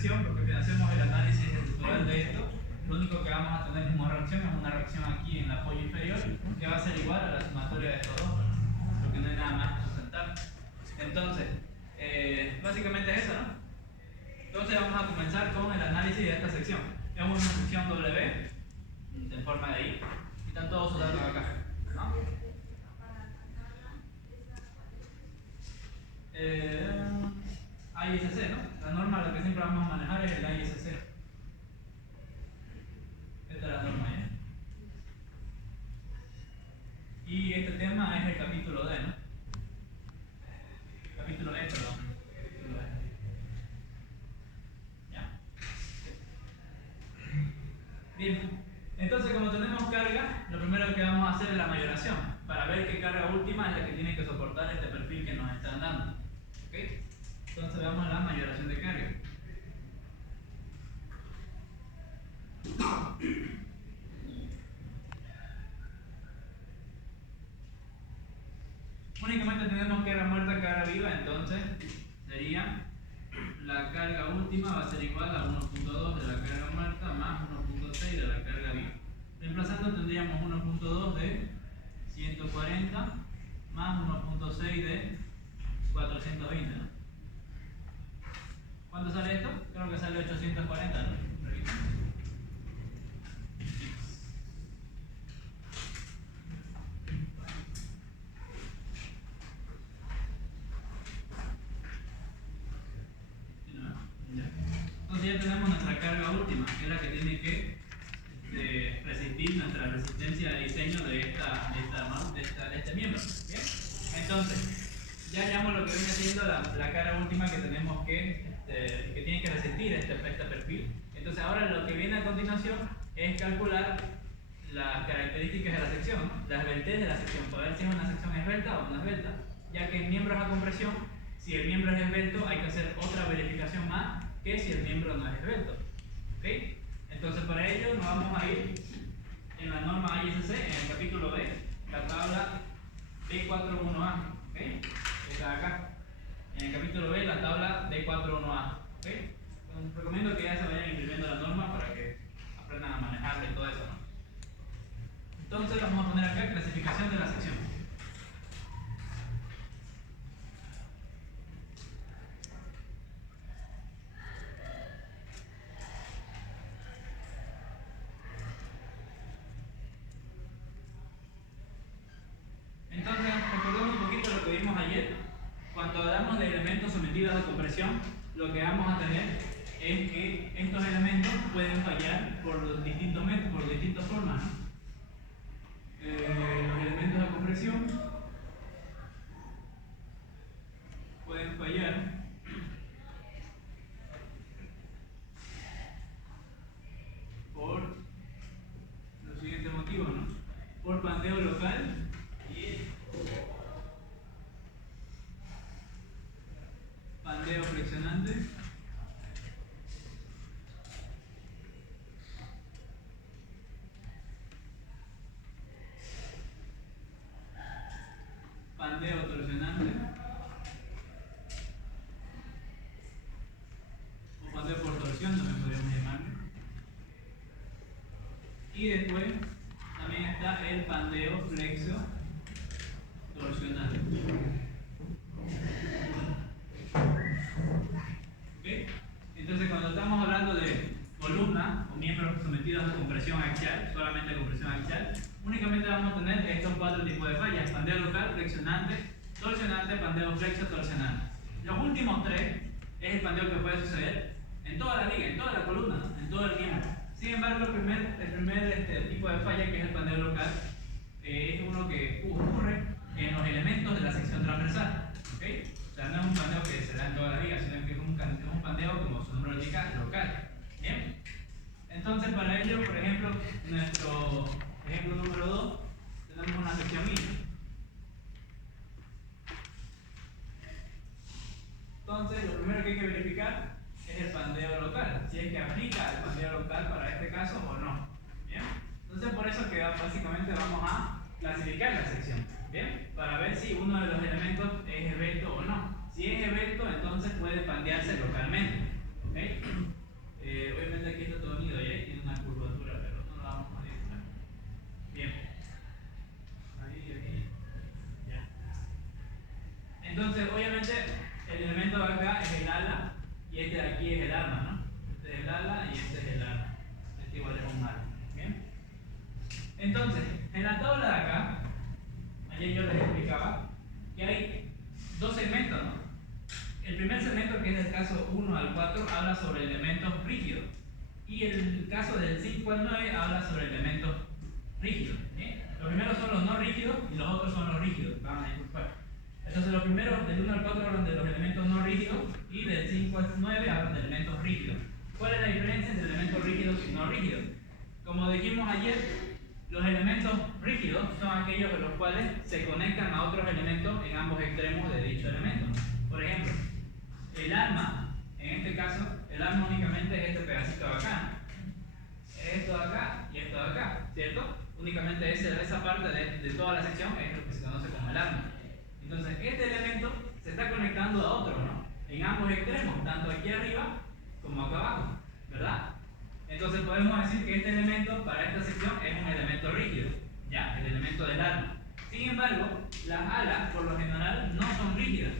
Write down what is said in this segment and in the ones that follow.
sección, porque si hacemos el análisis estructural de esto, lo único que vamos a tener como reacción es una reacción aquí en el apoyo inferior, que va a ser igual a la sumatoria de estos dos, porque no hay nada más que sustentar. Entonces, básicamente es eso, ¿no? Entonces vamos a comenzar con el análisis de esta sección. Es una sección W, en forma de I, y están todos sus datos acá, ¿no? AISC, ¿no? La norma, lo que siempre vamos a manejar es el AISC. Esta es la norma, ¿ya? Y este tema es el capítulo D, ¿no? Capítulo E, perdón. Capítulo E. ¿Ya? Bien. Entonces, como tenemos carga, lo primero que vamos a hacer es la mayoración, para ver qué carga última es la que tiene que soportar este perfil que nos están dando. ¿Ok? Entonces veamos la mayoración de carga. Únicamente tenemos carga muerta, carga viva, entonces sería la carga última va a ser igual a 1.2 de la carga muerta más 1.6 de la carga viva. Reemplazando tendríamos 1.2 de 140 más 1.6 de 420, ¿no? ¿Cuánto sale esto? Creo que sale 840, ¿no? Entonces ya tenemos nuestra carga última, que es la que tiene que resistir nuestra resistencia de diseño de este miembro. ¿Bien? Entonces, ya hallamos lo que viene siendo la carga última que tenemos que tiene que resistir este perfil. Entonces ahora lo que viene a continuación es calcular las características de la sección, ¿no? La esbeltez de la sección, para ver si es una sección esbelta o no esbelta. Ya que en miembros a compresión, si el miembro es esbelto, hay que hacer otra verificación más que si el miembro no es esbelto. ¿Ok? Entonces para ello nos vamos a ir en la norma AISC, en el capítulo B, la tabla D41A. ¿Ok? Está acá. En el capítulo B, la tabla D41A. ¿Ok? Entonces, recomiendo que ya se vayan imprimiendo la norma para que aprendan a manejarla y todo eso, ¿no? Entonces vamos a poner acá clasificación de la sección. Entonces, recordemos un poquito lo que vimos ayer. Cuando hablamos de elementos sometidos a compresión, lo que vamos a tener es que estos elementos pueden fallar por distintas formas, ¿no? Los elementos de compresión pueden fallar por los siguientes motivos, ¿no? Por pandeo local y pandeo flexionante, pandeo torsionante o pandeo por torsión, también podríamos llamarlo. Y después también está el pandeo flexo torsional. ¿Okay? Entonces cuando estamos hablando de columna o miembros sometidos a compresión axial, solamente a compresión axial, únicamente vamos a tener estos cuatro tipos de fallas: pandeo local, flexionante, torsionante, pandeo flexo, torsionante. Los últimos tres es el pandeo que puede suceder en toda la liga, en toda la columna, ¿no? En todo el miembro. Sin embargo, el primer tipo de falla, que es el pandeo local, es uno que ocurre en los elementos de la sección transversal. ¿Okay? O sea, no es un pandeo que se da en toda la liga, sino que es un pandeo, como su nombre lo indica, local. ¿Bien? Entonces, para ello, por ejemplo, nuestro ejemplo número 2, tenemos una sección I. Entonces, lo primero que hay que verificar es el pandeo local, si es que aplica el pandeo local para este caso o no. ¿Bien? Entonces, por eso que básicamente vamos a clasificar la sección, ¿bien? Para ver si uno de los elementos es esbelto o no. Si es esbelto, entonces puede pandearse localmente, ¿ok? este de aquí es el arma, ¿no? Este es el ala y este es el arma. Este igual es un ala. ¿Bien? Entonces, en la tabla de acá, ayer yo les explicaba que hay dos segmentos, ¿no? El primer segmento, que es del caso 1 al 4, habla sobre elementos rígidos. Y el caso del 5 al 9 habla sobre elementos rígidos. ¿Bien? Los primeros son los no rígidos y los otros son los rígidos. Van a disculpar. Entonces los primeros, del 1 al 4, hablan de los elementos no rígidos y del 5 al 9 hablan de elementos rígidos. ¿Cuál es la diferencia entre elementos rígidos y no rígidos? Como dijimos ayer, los elementos rígidos son aquellos de los cuales se conectan a otros elementos en ambos extremos de dicho elemento. Por ejemplo, el arma, en este caso, el arma únicamente es este pedacito de acá. Esto de acá y esto de acá, ¿cierto? Únicamente esa parte de toda la sección es lo que se conoce como el arma. Entonces, este elemento se está conectando a otro, ¿no? En ambos extremos, tanto aquí arriba como acá abajo, ¿verdad? Entonces podemos decir que este elemento para esta sección es un elemento rígido, ¿ya? El elemento del arma. Sin embargo, las alas por lo general no son rígidas.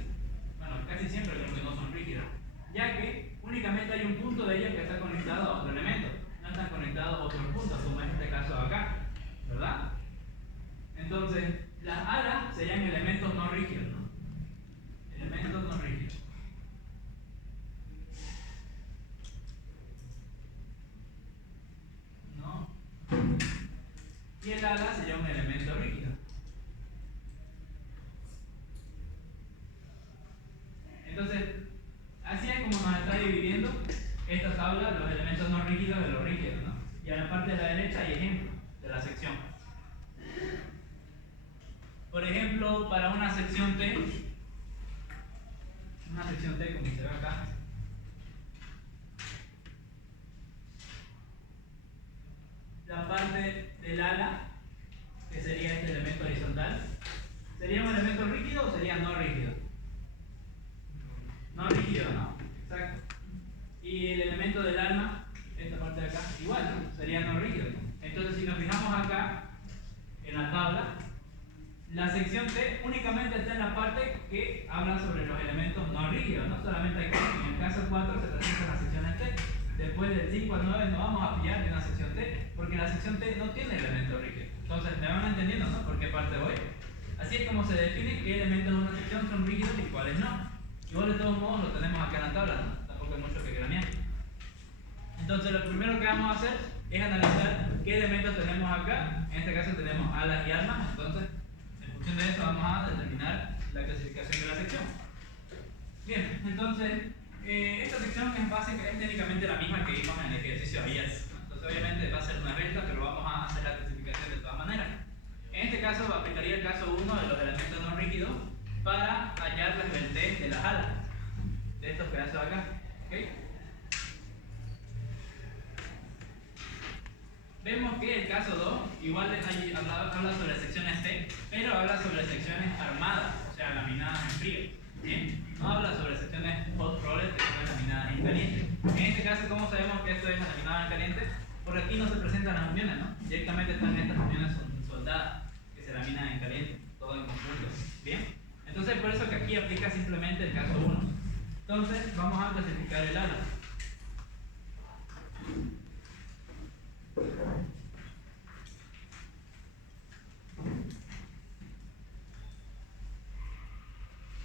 Bueno, casi siempre creo que no son rígidas, ya que únicamente hay un punto de ellas que está conectado a otro elemento. No están conectados a otros puntos, como en este caso acá, ¿verdad? Entonces, las alas serían elementos no rígidos, ¿no? Elementos no rígidos. ¿No? Y el ala sería un elemento rígido. Entonces, así es como nos está dividiendo esta tabla los elementos no rígidos de los rígidos, ¿no? Y en la parte de la derecha hay ejemplos de la sección. Por ejemplo, para una sección T como se ve acá, la parte del ala, que sería este elemento horizontal, ¿sería un elemento rígido o sería no rígido? No rígido, ¿no? Exacto. Y el elemento del alma, esta parte de acá, igual, ¿no? Sería no rígido. Entonces, si nos fijamos acá, en la tabla, la sección T únicamente está en la parte que habla sobre los elementos no rígidos, ¿no? Solamente aquí, en el caso 4 se presentan las secciones T. Después del 5 al 9 no vamos a pillar de una sección T, porque la sección T no tiene elementos rígidos. Entonces, me van entendiendo, ¿no? ¿Por qué parte voy? Así es como se define qué elementos de una sección son rígidos y cuáles no. Igual de todos modos lo tenemos acá en la tabla, ¿no? Tampoco hay mucho que cranear. Entonces, lo primero que vamos a hacer es analizar qué elementos tenemos acá. En este caso tenemos alas y armas. Entonces, en función de eso vamos a determinar la clasificación de la sección. Bien, entonces, esta sección es básica, es técnicamente la misma que vimos en el ejercicio ayer. Entonces, obviamente va a ser una recta, pero vamos a hacer la clasificación de todas maneras. En este caso, aplicaría el caso 1 de los elementos no rígidos para hallar la nivel de las alas, de estos pedazos de acá. ¿Okay? Vemos que el caso 2 igual habla sobre secciones T, pero habla sobre secciones armadas, o sea, laminadas en frío. ¿Bien? No habla sobre secciones hot rolled, que son laminadas en caliente. En este caso, ¿cómo sabemos que esto es laminado en caliente? Porque aquí no se presentan las uniones, ¿no? Directamente están estas uniones soldadas que se laminan en caliente, todo en conjunto. ¿Bien? Entonces, por eso que aquí aplica simplemente el caso 1. Entonces, vamos a clasificar el ala.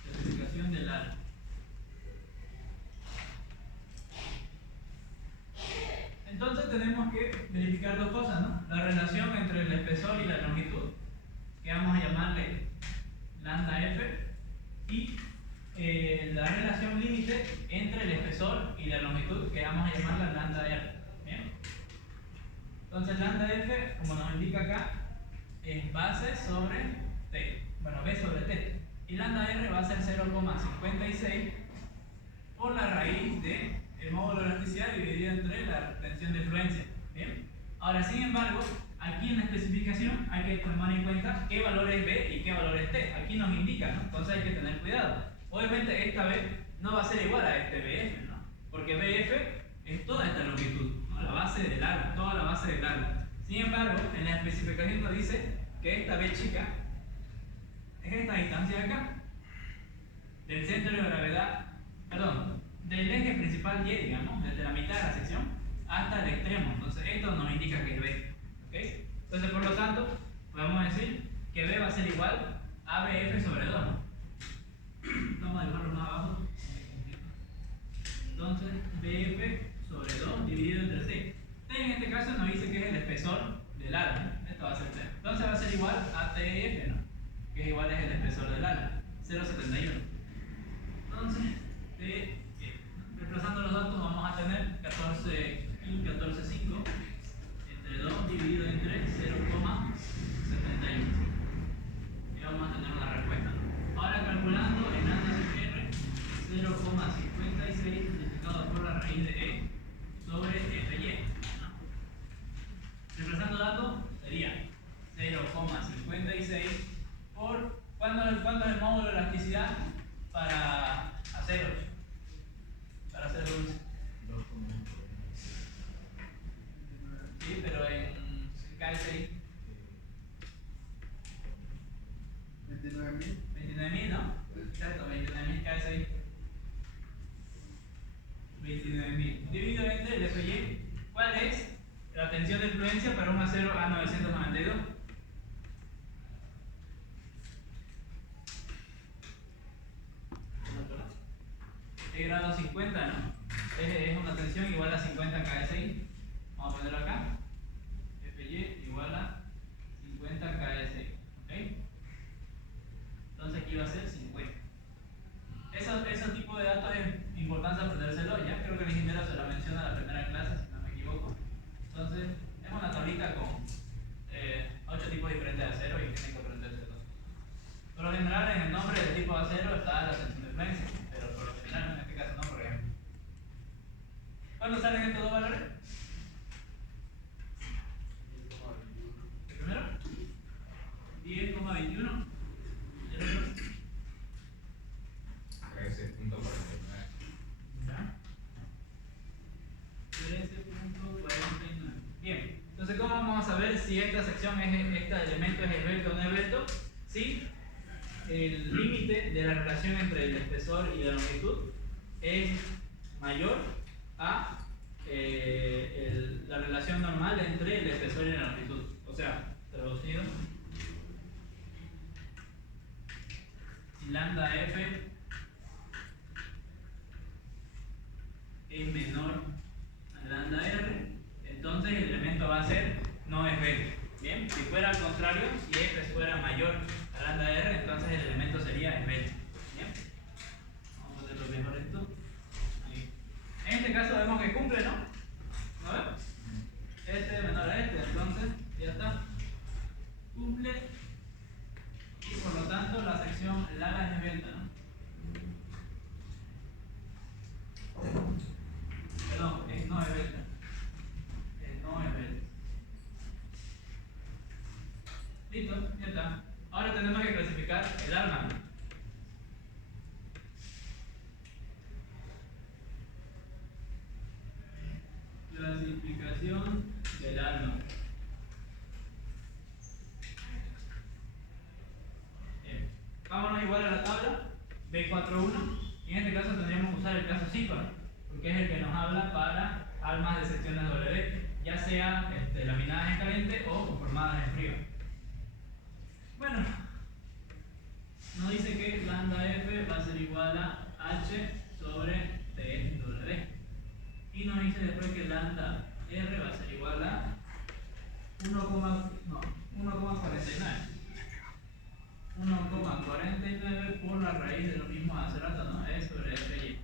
Clasificación del ala. Entonces tenemos que verificar dos cosas, ¿no? La relación entre el espesor y la longitud, que vamos a llamarle lambda f, y la relación límite entre el espesor y la longitud, que vamos a llamarla lambda r. ¿Bien? Entonces lambda f, como nos indica acá, es base sobre t. Bueno, b sobre t. Y lambda r va a ser 0,56 por la raíz de el módulo de elasticidad dividido entre la tensión de fluencia. ¿Bien? Ahora, sin embargo, aquí en la especificación hay que tomar en cuenta qué valor es B y qué valor es T. Aquí nos indica, ¿no? Entonces hay que tener cuidado. Obviamente esta B no va a ser igual a este BF, ¿no? Porque BF es toda esta longitud, ¿no? La base del ala, toda la base del ala. Sin embargo, en la especificación nos dice que esta B chica es esta distancia de acá. Del centro de gravedad, perdón, del eje principal Y, digamos, desde la mitad de la sección hasta el extremo. Entonces esto nos indica que es B. ¿Okay? Entonces por lo tanto, podemos decir que B va a ser igual a BF sobre 2. ¿No? Vamos a dibujarlo más abajo. Entonces BF sobre 2 dividido entre C. T en este caso nos dice que es el espesor del ala, ¿no? Esto va a ser T. Entonces va a ser igual a TF, ¿no? Que es igual es el espesor del ala, 0,71. Entonces, reemplazando los datos vamos a tener 14 y 14,5 entre 2 dividido entre 0,71. Y vamos a tener una respuesta. Ahora calculando en análisis R, 0,56 multiplicado por la raíz de E sobre FY. ¿No? Reemplazando datos sería 0,56 por ¿cuánto es el módulo de elasticidad para aceros? Para hacer dulce. 2,1. Sí, pero en KSI 29.000. 29.000, ¿no? Exacto, 29.000 KSI. 29.000 dividido entre el FY. ¿Cuál es la tensión de fluencia para un acero A992? Grado 50, ¿no? Es una tensión igual a 50 KSI. Vamos a ponerlo acá. FY igual a 50 KSI. ¿Ok? Entonces aquí va a ser 50. Ese tipo de datos es importante aprendérselo. Ya creo que el ingeniero se lo menciona en la primera clase, si no me equivoco. Entonces, es una tablita con 8 tipos diferentes de acero y tienen que aprendérselo. Por lo general, en el nombre del tipo de acero está la tensión de fluencia, pero por lo general, en este caso no, por ejemplo. ¿Cuándo salen estos dos valores? ¿El primero? 10,21. ¿Y el otro? 13.49. ¿Ya? 13.49. Bien, entonces ¿cómo vamos a saber si esta sección, este elemento es esbelto o no esbelto? Si el límite de la relación entre el espesor y la longitud es mayor a la relación normal entre el espesor y la longitud. O sea, traducido, si lambda f es menor a lambda r, entonces el elemento va a ser no esbelto. Bien, si fuera al contrario, si f fuera mayor a lambda r, entonces el elemento sería esbelto. Bien, vamos a hacerlo mejor esto. Ahí. En este caso vemos que cumple, ¿no? ¿No ves? Este es menor a este, entonces ya está. Cumple y por lo tanto la sección ala es esbelta, ¿no? Perdón, es no esbelta. Es no esbelta. Listo, ya está. Ahora tenemos que clasificar el arma. Clasificación del arma. Bien. Vámonos igual a la tabla B41 y en este caso tendríamos que usar el caso 5, ¿no? Porque es el que nos habla para armas de secciones W, ya sea laminadas en caliente o conformadas en frío. Bueno, nos dice que lambda F va a ser igual a H sobre TW. Y nos dice después que lambda R va a ser igual a 1,49 por la raíz de lo mismo de hace rato, ¿no? E sobre FY.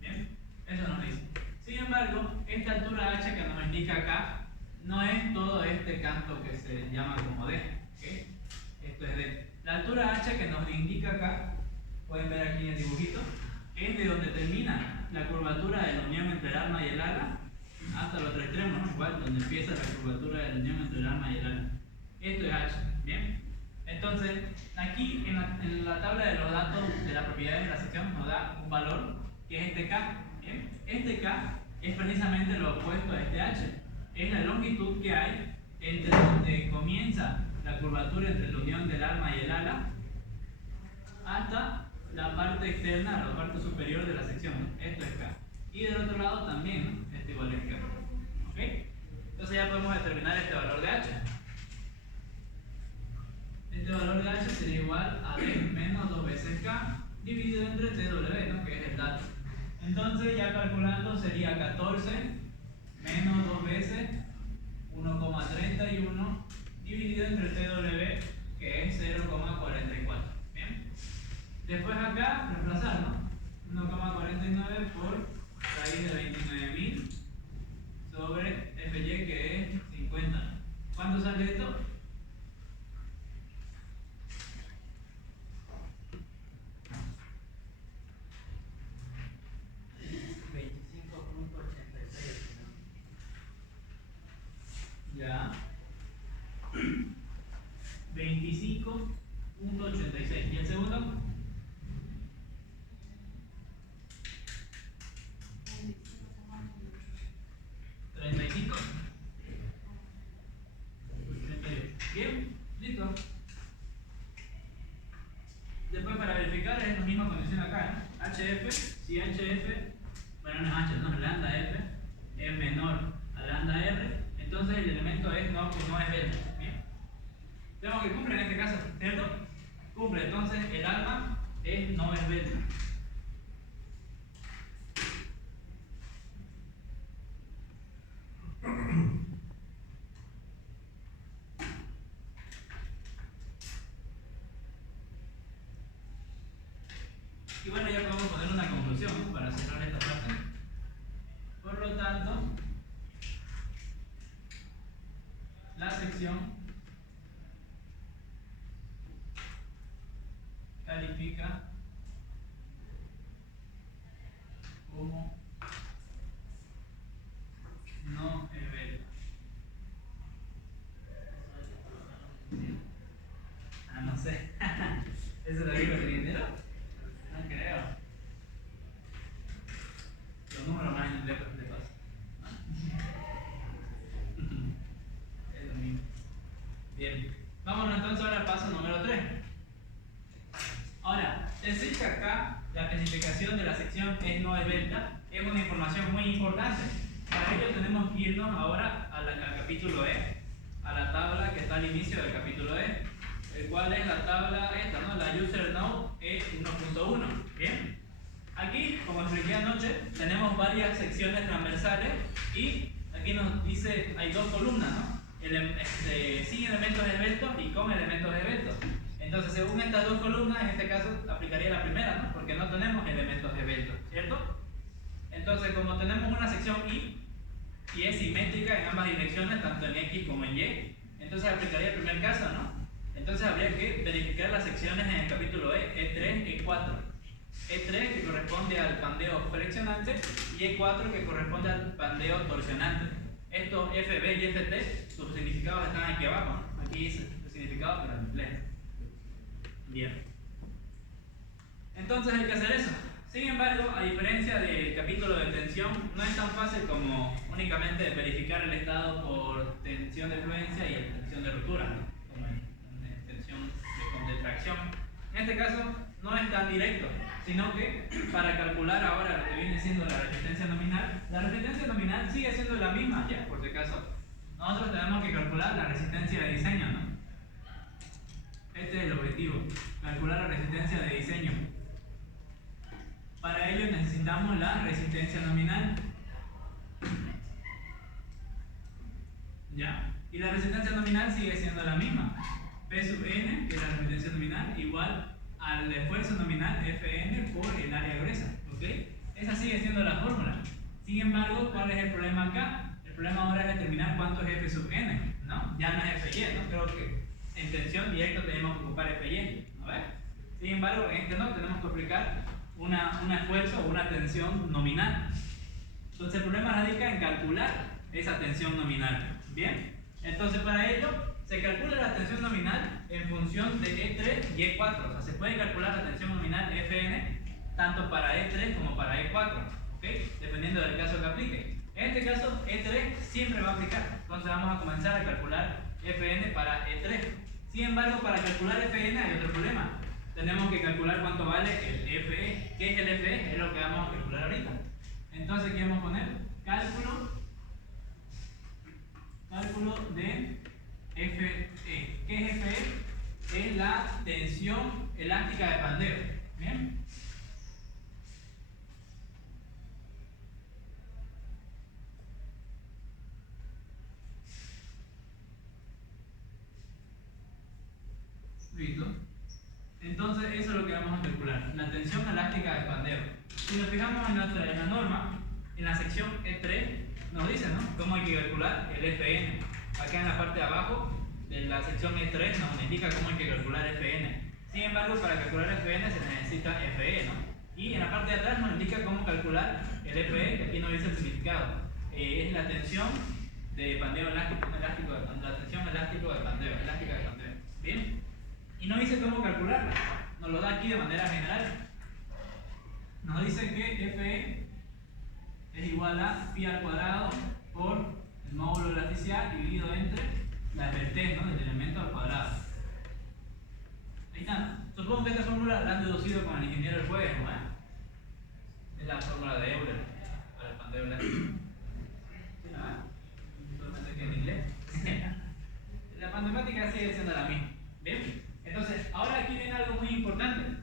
Bien, eso nos dice. Sin embargo, esta altura H que nos indica acá no es todo este canto que se llama como D. ¿Okay? Esto es D. La altura H que nos indica acá, pueden ver aquí en el dibujito, es de donde termina la curvatura de la unión entre el arma y el ala hasta el otro extremo, ¿no? Igual, donde empieza la curvatura de la unión entre el arma y el ala. Esto es H, ¿bien? Entonces, aquí en la tabla de los datos de las propiedades de la sección nos da un valor que es este K, ¿bien? Este K es precisamente lo opuesto a este H. Es la longitud que hay entre donde comienza la curvatura entre la unión del arma y el ala hasta la parte externa, la parte superior de la sección, ¿no? Esto es K. Y del otro lado también, ¿no? Esto igual es K. ¿Ok? Entonces ya podemos determinar este valor de H. Este valor de H sería igual a D menos 2 veces K dividido entre TW, ¿no? Que es el dato. Entonces ya calculando sería 14 menos 2 veces 1,31 dividido entre TW, que es 0,44. Bien. Después acá reemplazar, ¿no? 1,49 por raíz de 29.000 sobre FY, que es 50. ¿Cuánto sale esto? 25.86. Ya. 25.86. ¿Y el segundo? 35. 38. Bien, listo. Después para verificar es la misma condición acá, ¿eh? HF, si HF, bueno no es H, no es lambda F, es menor a lambda R, entonces el elemento es no es delta. Bien. Tenemos que cumple en este caso, ¿cierto? Cumple, entonces el alma no es delta. Y bueno, ya podemos poner una conclusión, ¿no? Para cerrar esta parte. Por lo tanto, la sección califica como no esbelta. Ah, no sé. ¿Eso lo digo el dinero? No creo. Los números más en inglés de paso. Es lo mismo. Bien. Vámonos entonces ahora al paso número 3. Ahora, decir que acá la especificación de la sección es no esbelta es una información muy importante. Para ello tenemos que irnos ahora al capítulo E, a la tabla que está al inicio del capítulo E, el cual es la tabla esta, ¿no? La user node E1.1. Bien. Aquí, como expliqué anoche, tenemos varias secciones transversales y aquí nos dice, hay dos columnas, ¿no? Sin elementos esbeltos y con elementos esbeltos. Entonces, según estas dos columnas, en este caso aplicaría la primera, ¿no? Porque no tenemos elementos esbeltos, ¿cierto? Entonces, como tenemos una sección y es simétrica en ambas direcciones, tanto en X como en Y, entonces aplicaría el primer caso, ¿no? Entonces habría que verificar las secciones en el capítulo E, E3, E4. E3 que corresponde al pandeo flexionante y E4 que corresponde al pandeo torsionante. Estos FB y FT, sus significados están aquí abajo, ¿no? Aquí dice el significado, pero en inglés. Bien. Entonces hay que hacer eso. Sin embargo, a diferencia del capítulo de tensión, no es tan fácil como únicamente verificar el estado por tensión de fluencia y tensión de ruptura, ¿no? Como en tensión de tracción. En este caso, no es tan directo, sino que para calcular ahora lo que viene siendo la resistencia nominal sigue siendo la misma, ya, por si acaso. Nosotros tenemos que calcular la resistencia de diseño, ¿no? Este es el objetivo, calcular la resistencia de diseño. Para ello necesitamos la resistencia nominal. ¿Ya? Y la resistencia nominal sigue siendo la misma. P sub n, que es la resistencia nominal, igual al esfuerzo nominal Fn por el área gruesa. ¿Ok? Esa sigue siendo la fórmula. Sin embargo, ¿cuál es el problema acá? El problema ahora es determinar cuánto es F sub n, ¿no? Ya no es Fy, ¿no? Creo que en tensión directa tenemos que ocupar Fy, ¿no ves? Sin embargo, en este no tenemos que aplicar un esfuerzo o una tensión nominal. Entonces el problema radica en calcular esa tensión nominal. ¿Bien? Entonces para ello se calcula la tensión nominal en función de E3 y E4. O sea, se puede calcular la tensión nominal Fn tanto para E3 como para E4, ¿ok? Dependiendo del caso que aplique. En este caso, E3 siempre va a aplicar. Entonces vamos a comenzar a calcular Fn para E3. Sin embargo, para calcular Fn hay otro problema. tenemos que calcular cuánto vale el FE. ¿Qué es el FE? Es lo que vamos a calcular ahorita. Entonces, ¿qué vamos a poner? Cálculo de FE. ¿Qué es FE? Es la tensión elástica de pandeo. ¿Bien? ¿Listo? Entonces, eso es lo que vamos a calcular, la tensión elástica de pandeo. Si nos fijamos en la norma, en la sección E3, nos dice, ¿no?, cómo hay que calcular el FN. Acá en la parte de abajo de la sección E3 nos indica cómo hay que calcular FN. Sin embargo, para calcular FN se necesita FE, ¿no? Y en la parte de atrás nos indica cómo calcular el FE, que aquí nos dice el significado. Es la tensión de pandeo elástico, la tensión elástica de pandeo. ¿Bien? Y nos dice cómo calcularla. Nos lo da aquí de manera general. Nos dice que FE es igual a pi al cuadrado por el módulo de elasticidad dividido entre la T, ¿no?, del elemento al cuadrado. Ahí está. Supongo que esta fórmula la han deducido con el ingeniero del juego, ¿eh? Es la fórmula de Euler para el pandeo elástico. ¿Sí, no? Solamente que en inglés. La matemática sigue siendo la misma. ¿Bien? Entonces, ahora aquí viene algo muy importante.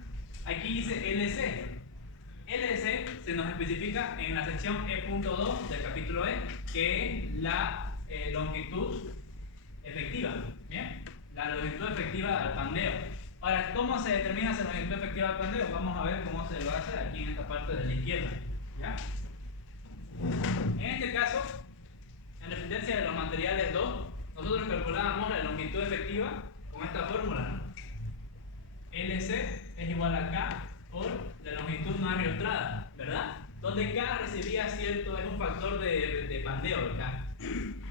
Aquí dice LC. LC se nos especifica en la sección E.2 del capítulo E, que es la longitud efectiva. ¿Bien? La longitud efectiva al pandeo. Ahora, ¿cómo se determina esa longitud efectiva al pandeo? Vamos a ver cómo se lo hace aquí en esta parte de la izquierda. ¿Ya? En este caso, en resistencia de los materiales 2, nosotros calculábamos la longitud efectiva con esta fórmula, ¿no? LC es igual a K por la longitud no ariostrada, ¿verdad? Donde K recibía cierto, es un factor de pandeo, K,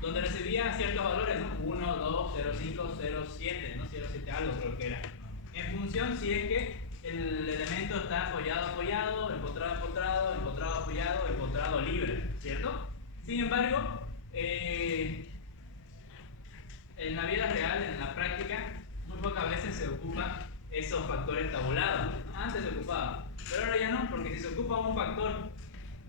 donde recibía ciertos valores, ¿no? 1, 2, 0,5, 0,7, ¿no? 0,7 algo creo que era. En función si es que el elemento está apoyado, empotrado, apoyado, empotrado libre, ¿cierto? Sin embargo, en la vida real, en la práctica, muy pocas veces se ocupan esos factores tabulados. Antes se ocupaba, pero ahora ya no, porque si se ocupa un factor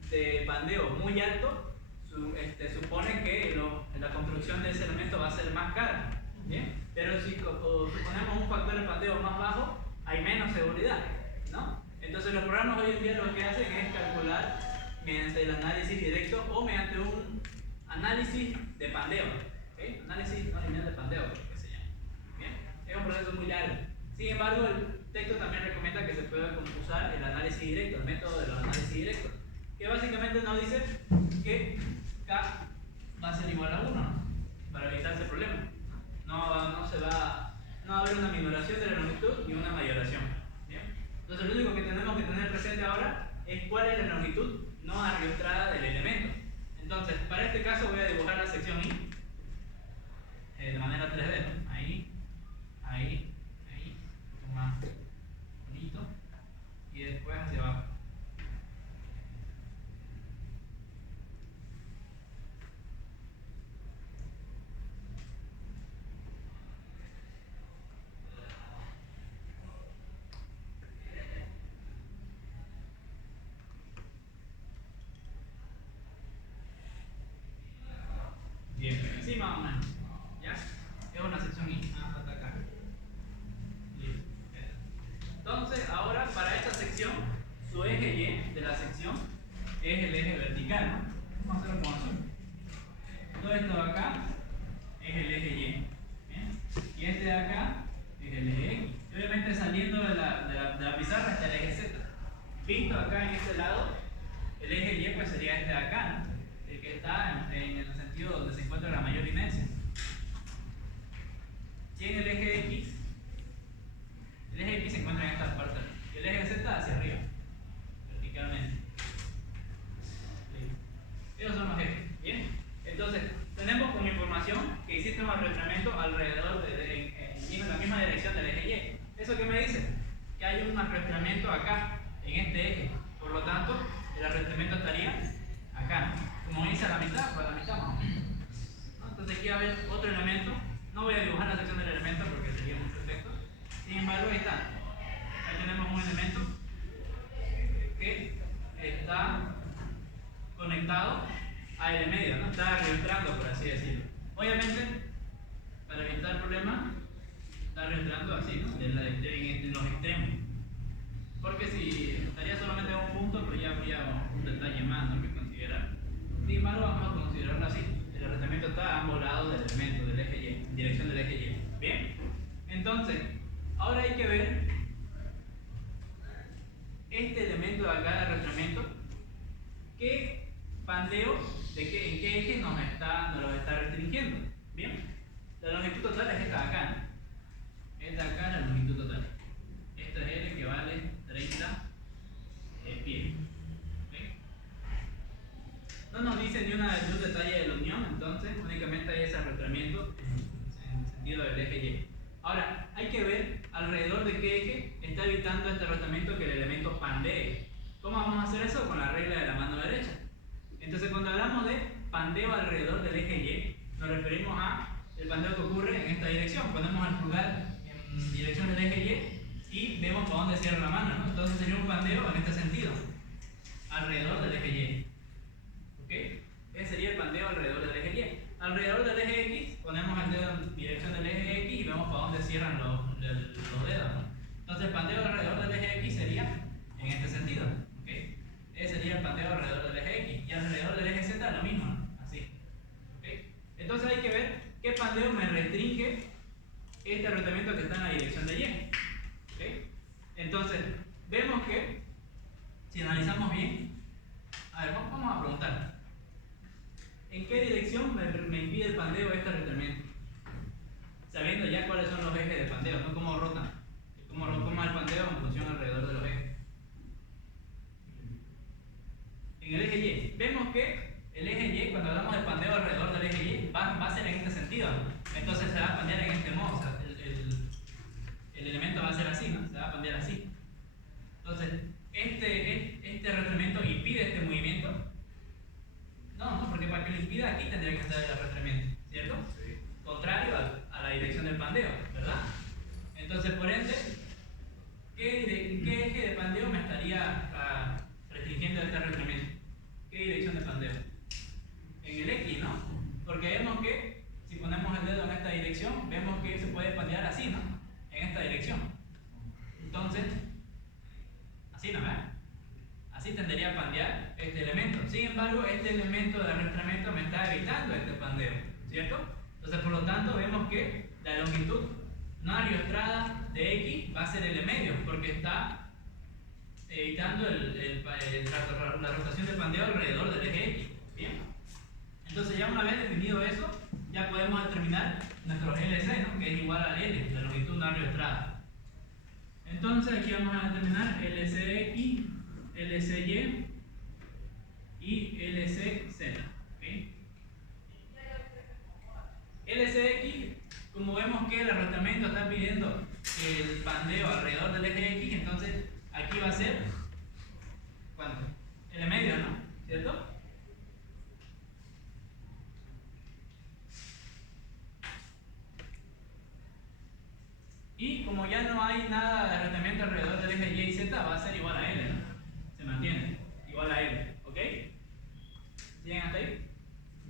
de pandeo muy alto, supone que la construcción de ese elemento va a ser más cara. ¿Bien? Pero si suponemos un factor de pandeo más bajo, hay menos seguridad, ¿no? Entonces los programas hoy en día lo que hacen es calcular mediante el análisis directo o mediante un análisis de pandeo. ¿Okay? Análisis no lineal de pandeo, que se llama. ¿Bien? Es un proceso muy largo. Sin embargo, el texto también recomienda que se pueda usar el análisis directo, el método del análisis directo, que básicamente nos dice que K va a ser igual a 1, ¿no?, para evitar ese problema. No va a haber una minoración de la longitud ni una mayoración. ¿Bien? Entonces, lo único que tenemos que tener presente ahora es cuál es la longitud no ariostrada del elemento. Entonces, para este caso voy a dibujar la sección I de manera 3D, ¿no? Ahí, un poco más bonito, y después hacia abajo. Bien, sí, más o menos. ¿Ya? Es una sección I. Hasta acá. Listo. Entonces, ahora para esta sección, su eje Y de la sección es el eje vertical, ¿no? Vamos a hacerlo como azul. Todo esto de acá es el eje Y. ¿Bien? Y este de acá es el eje X. Y obviamente saliendo de la pizarra está el eje Z. Visto acá en este lado, el eje Y pues sería este de acá, ¿no?, el que está en el sentido donde se encuentra la mayor inercia. Y en el eje X se encuentra en esta parte. Y el eje Z hacia arriba, verticalmente. Esos son los ejes. Bien. Entonces, tenemos como información que existe un arrastramiento alrededor en la misma dirección del eje Y. ¿Eso qué me dice? Que hay un arrastramiento acá, en este eje. Por lo tanto, el arrastramiento estaría acá, ¿no? Como dice a la mitad, pues a la mitad más o menos. ¿No? Entonces aquí va a haber otro elemento. No voy a dibujar la sección del elemento porque sería mucho texto. Sin embargo, ahí está. Ahí tenemos un elemento que está conectado a L medio, ¿no? Está arrastrando, por así decirlo. Obviamente, para evitar problemas, está arrastrando así, ¿no? En los extremos. Porque si estaría solamente en un punto, pues ya habría un detalle más, ¿no?, que considerar. Sin embargo, vamos a considerarlo así. El arrastramiento está a ambos lados del elemento, del eje Y, en dirección del eje Y. Bien. Entonces, ahora hay que ver este elemento de acá de arrastramiento, qué pandeo, en qué eje nos lo está restringiendo. Bien. La longitud total es esta de acá, ¿no? Esta de acá es la longitud total. Esta es L, que vale 30 pies. ¿Okay? No nos dice ni un detalle de la unión, entonces únicamente hay ese arrastramiento en sentido del eje Y. Ahora, hay que ver alrededor de qué eje está evitando este arrastramiento que el elemento pandee. ¿Cómo vamos a hacer eso? Con la regla de la mano derecha. Entonces, cuando hablamos de pandeo alrededor del eje Y, nos referimos a el pandeo que ocurre en esta dirección. Ponemos el pulgar en dirección del eje Y y vemos para dónde cierra la mano, ¿no? Entonces sería un pandeo en este sentido, alrededor del eje Y. ¿Ok? Ese sería el pandeo alrededor del eje Y. Alrededor del eje X, ponemos el dedo en dirección del eje X y vemos para dónde cierran los dedos, ¿no? Entonces el pandeo alrededor del eje X sería en este sentido. ¿Ok? Ese sería el pandeo alrededor del eje X. Y alrededor del eje Z lo mismo, ¿no? Así. ¿Ok? Entonces hay que ver qué pandeo me restringe este arrastramiento que está en la dirección de Y. ¿Ok? Entonces, vemos que si analizamos bien, a ver, vamos a preguntar, ¿en qué dirección me impide el pandeo este arrastramiento? Sabiendo ya cuáles son los ejes de pandeo, ¿no? Cómo rotan, cómo es el pandeo en función alrededor de los ejes. En el eje Y, vemos que el eje Y, cuando hablamos de pandeo alrededor del eje Y, va a ser en este sentido, ¿no? Entonces se va a pandear en este modo, o sea, el elemento va a ser así, ¿no? Se va a pandear así. Entonces, este arrastramiento impide este movimiento. No, porque para que lo impida aquí tendría que estar el arrastramiento, ¿cierto? Sí. Contrario a la dirección del pandeo, ¿verdad? Entonces, por ende, ¿qué eje de pandeo me estaría restringiendo este arrastramiento? ¿Qué dirección de pandeo? En el X, ¿no? Porque vemos que si ponemos el dedo en esta dirección, vemos que se puede pandear así, ¿no? En esta dirección. Entonces, así, ¿no? Así tendería a pandear este elemento. Sin embargo, este elemento de arrastramiento me está evitando este pandeo, ¿cierto? Entonces, por lo tanto, vemos que la longitud no ariostrada de X va a ser L medio, porque está evitando la rotación de pandeo alrededor del eje X. ¿Bien? Entonces, ya una vez definido eso, ya podemos determinar nuestro LC, ¿no? Que es igual a L, la longitud no ariostrada. Entonces, aquí vamos a determinar LCX, LCY y LCZ. ¿Okay? LCX, como vemos que el arrastramiento está pidiendo el pandeo alrededor del eje X, entonces aquí va a ser ¿cuánto? L medio, ¿no? ¿Cierto? Y como ya no hay nada de arrastramiento alrededor del eje Y y Z, va a ser igual a L, ¿no? Se mantiene, igual a L, ¿ok? ¿Siguen hasta ahí?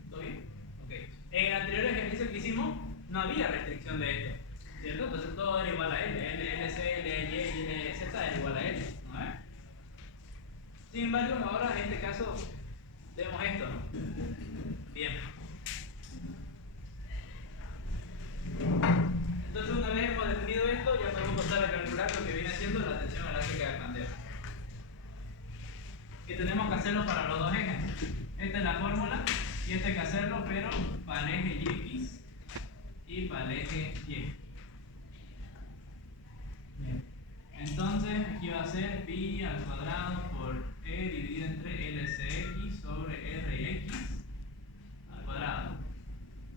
¿Todo bien? Ok. En el anterior ejercicio que hicimos, no había restricción de esto, ¿cierto? Entonces todo era igual a L, LC, LY y LZ era igual a L, ¿no es? Sin embargo, ahora en este caso, vemos esto, ¿no? Bien. Entonces, una vez hemos definido esto, ya podemos pasar a calcular lo que viene siendo la tensión elástica de pandeo. Que tenemos que hacerlo para los dos ejes. Esta es la fórmula y esta hay que hacerlo, pero para el eje X y para el eje Y. Bien. Entonces, aquí va a ser pi al cuadrado por E dividido entre LCX sobre RX al cuadrado.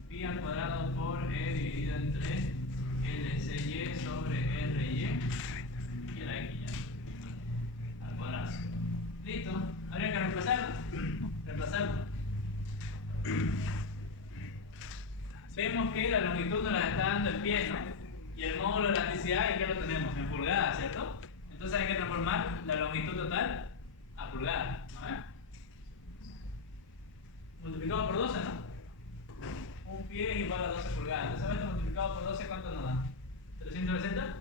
Pi al cuadrado por E dividido entre LCY sobre RY y la X ya al cuadrado. ¿Listo? Habría que reemplazarlo. Vemos que la longitud nos la está dando en pies, ¿no? Y el módulo de elasticidad, ¿en qué lo tenemos? En pulgadas, ¿cierto? Entonces hay que transformar la longitud total a pulgadas. A ver. Multiplicado por 12, ¿no? Un pie es igual a 12 pulgadas. Entonces esto multiplicado por 12, ¿cuánto nos da? ¿360?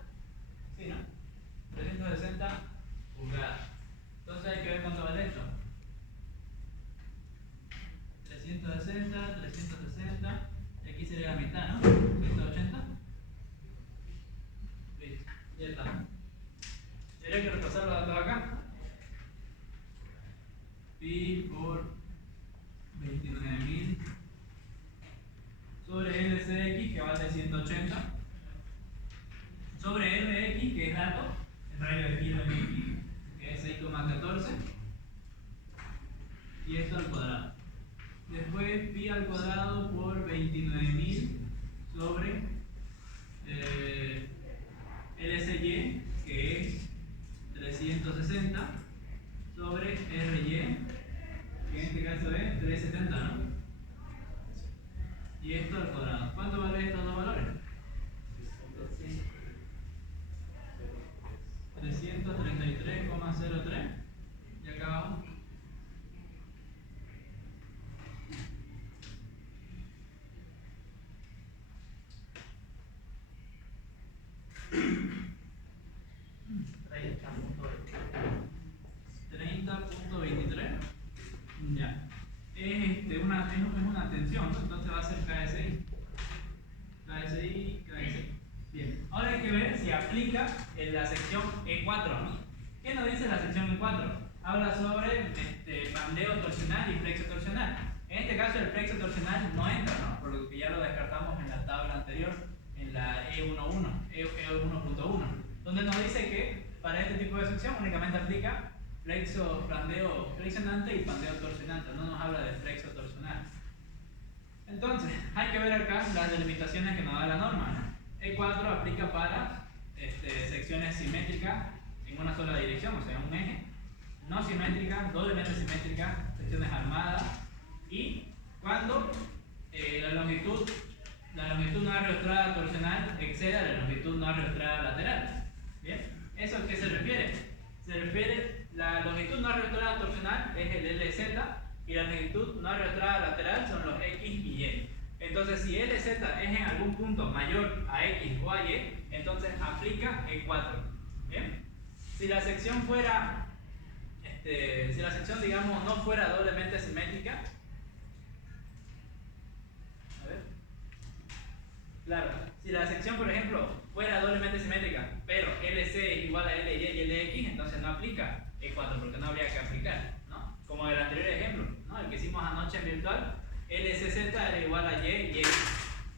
Sí, ¿no? 360 pulgadas. Entonces hay que ver cuánto vale esto. 360, 360. Y aquí sería la mitad, ¿no? 180. Listo, ya está. Tendría que repasar los datos acá. Pi por 29.000 sobre LCX, que vale 180, sobre RX, que es dato, el radio de kilo en X, que es 6,14, y esto al cuadrado. Después pi al cuadrado por 29.000 sobre LSY, que es 360, sobre RY, que en este caso es 370, ¿no? Y esto al cuadrado. ¿Cuánto vale estos dos valores? 333,03. Y acá abajo. $30.23. Ya. Es una tensión, ¿no? Entonces va a ser KSI. KSI, KSI. Bien. Ahora hay que ver si aplica en la sección E4, ¿no? ¿Qué nos dice la sección E4? Habla sobre pandeo torsional y flexo torsional. En este caso el flexo torsional no entra, ¿no? Por lo que ya lo descartamos en la tabla anterior, en la E1.1, E1.1, donde nos dice que para este tipo de sección únicamente aplica pandeo flexionante y pandeo torsionante, no nos habla de flexo torsional. Entonces, hay que ver acá las delimitaciones que nos da la norma, ¿no? E4 aplica para secciones simétricas en una sola dirección, o sea, un eje, no simétricas, doblemente simétricas, secciones armadas, y cuando la longitud no arrastrada torsional exceda la longitud no arrastrada lateral. ¿Bien? ¿Eso a qué se refiere? Se refiere, la longitud no arrastrada torsional es el LZ y la longitud no arrastrada lateral son los X y Y. Entonces, si LZ es en algún punto mayor a X o a Y, entonces aplica E4. ¿Bien? Si la sección fuera, digamos, no fuera doblemente simétrica, a ver, claro, si la sección, por ejemplo, fuera doblemente simétrica, pero LC es igual a LY y LX, entonces no aplica E4 porque no habría que aplicar, ¿no? Como el anterior ejemplo, ¿no? El que hicimos anoche en virtual, LCZ era igual a Y y X,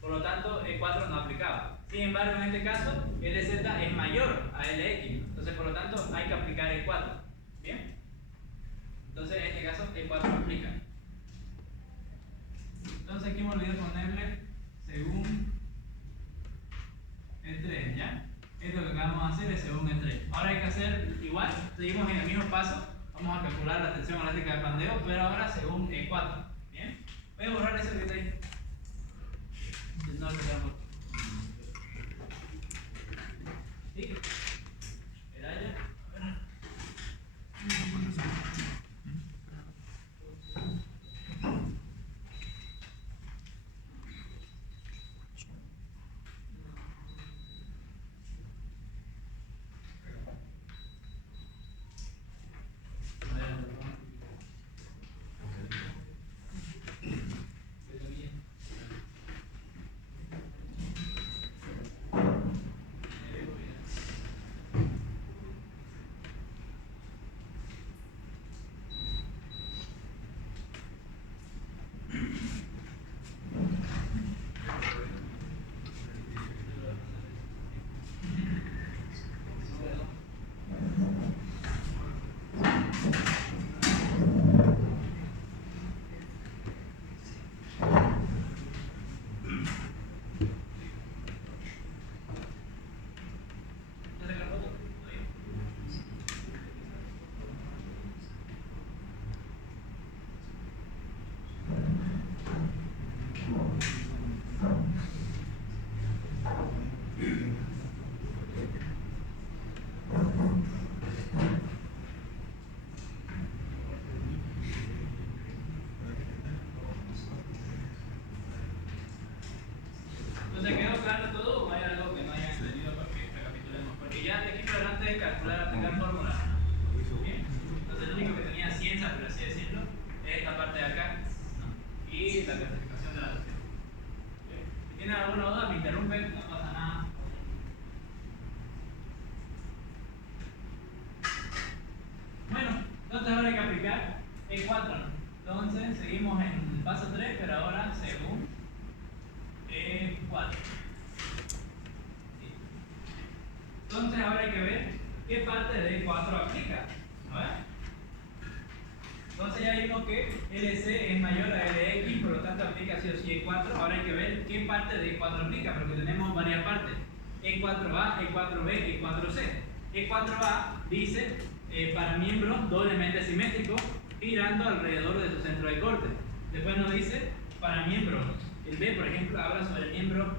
por lo tanto E4 no aplicaba. Sin embargo, en este caso, LZ es mayor a LX, ¿no? Entonces por lo tanto hay que aplicar E4. ¿Bien? Entonces en este caso E4 aplica. Entonces aquí me olvidé ponerle según E3, ¿ya? Esto que acabamos de hacer es según E3. Ahora hay que hacer igual, seguimos en el mismo paso. Vamos a calcular la tensión elástica de pandeo, pero ahora según E4. ¿Bien? Voy a borrar ese que está ahí. No lo quedamos. ¿Sí? ¿El aire? paso 3, pero ahora según E4. Entonces ahora hay que ver qué parte de E4 aplica. A ver. Entonces ya vimos que LC es mayor a LX, por lo tanto aplica sí o sí E4. Ahora hay que ver qué parte de E4 aplica, porque tenemos varias partes. E4A, E4B, E4C. E4A dice para miembros doblemente simétricos girando alrededor de su centro de corte. Después nos dice para miembros, el B por ejemplo habla sobre miembros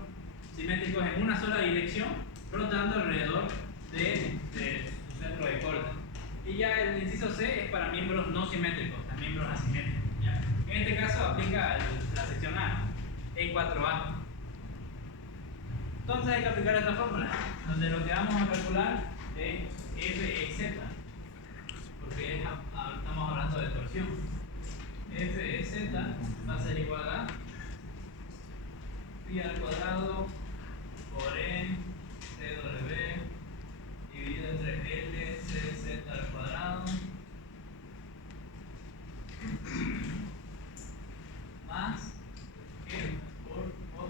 simétricos en una sola dirección rotando alrededor de su centro de corte. Y ya el inciso C es para miembros no simétricos, miembros asimétricos. ¿Ya? En este caso aplica la sección A, E4A. Entonces hay que aplicar esta fórmula, donde lo que vamos a calcular es FEZ, porque estamos hablando de torsión. FEZ va a ser igual a pi al cuadrado por n CW dividido entre LCZ al cuadrado más G por J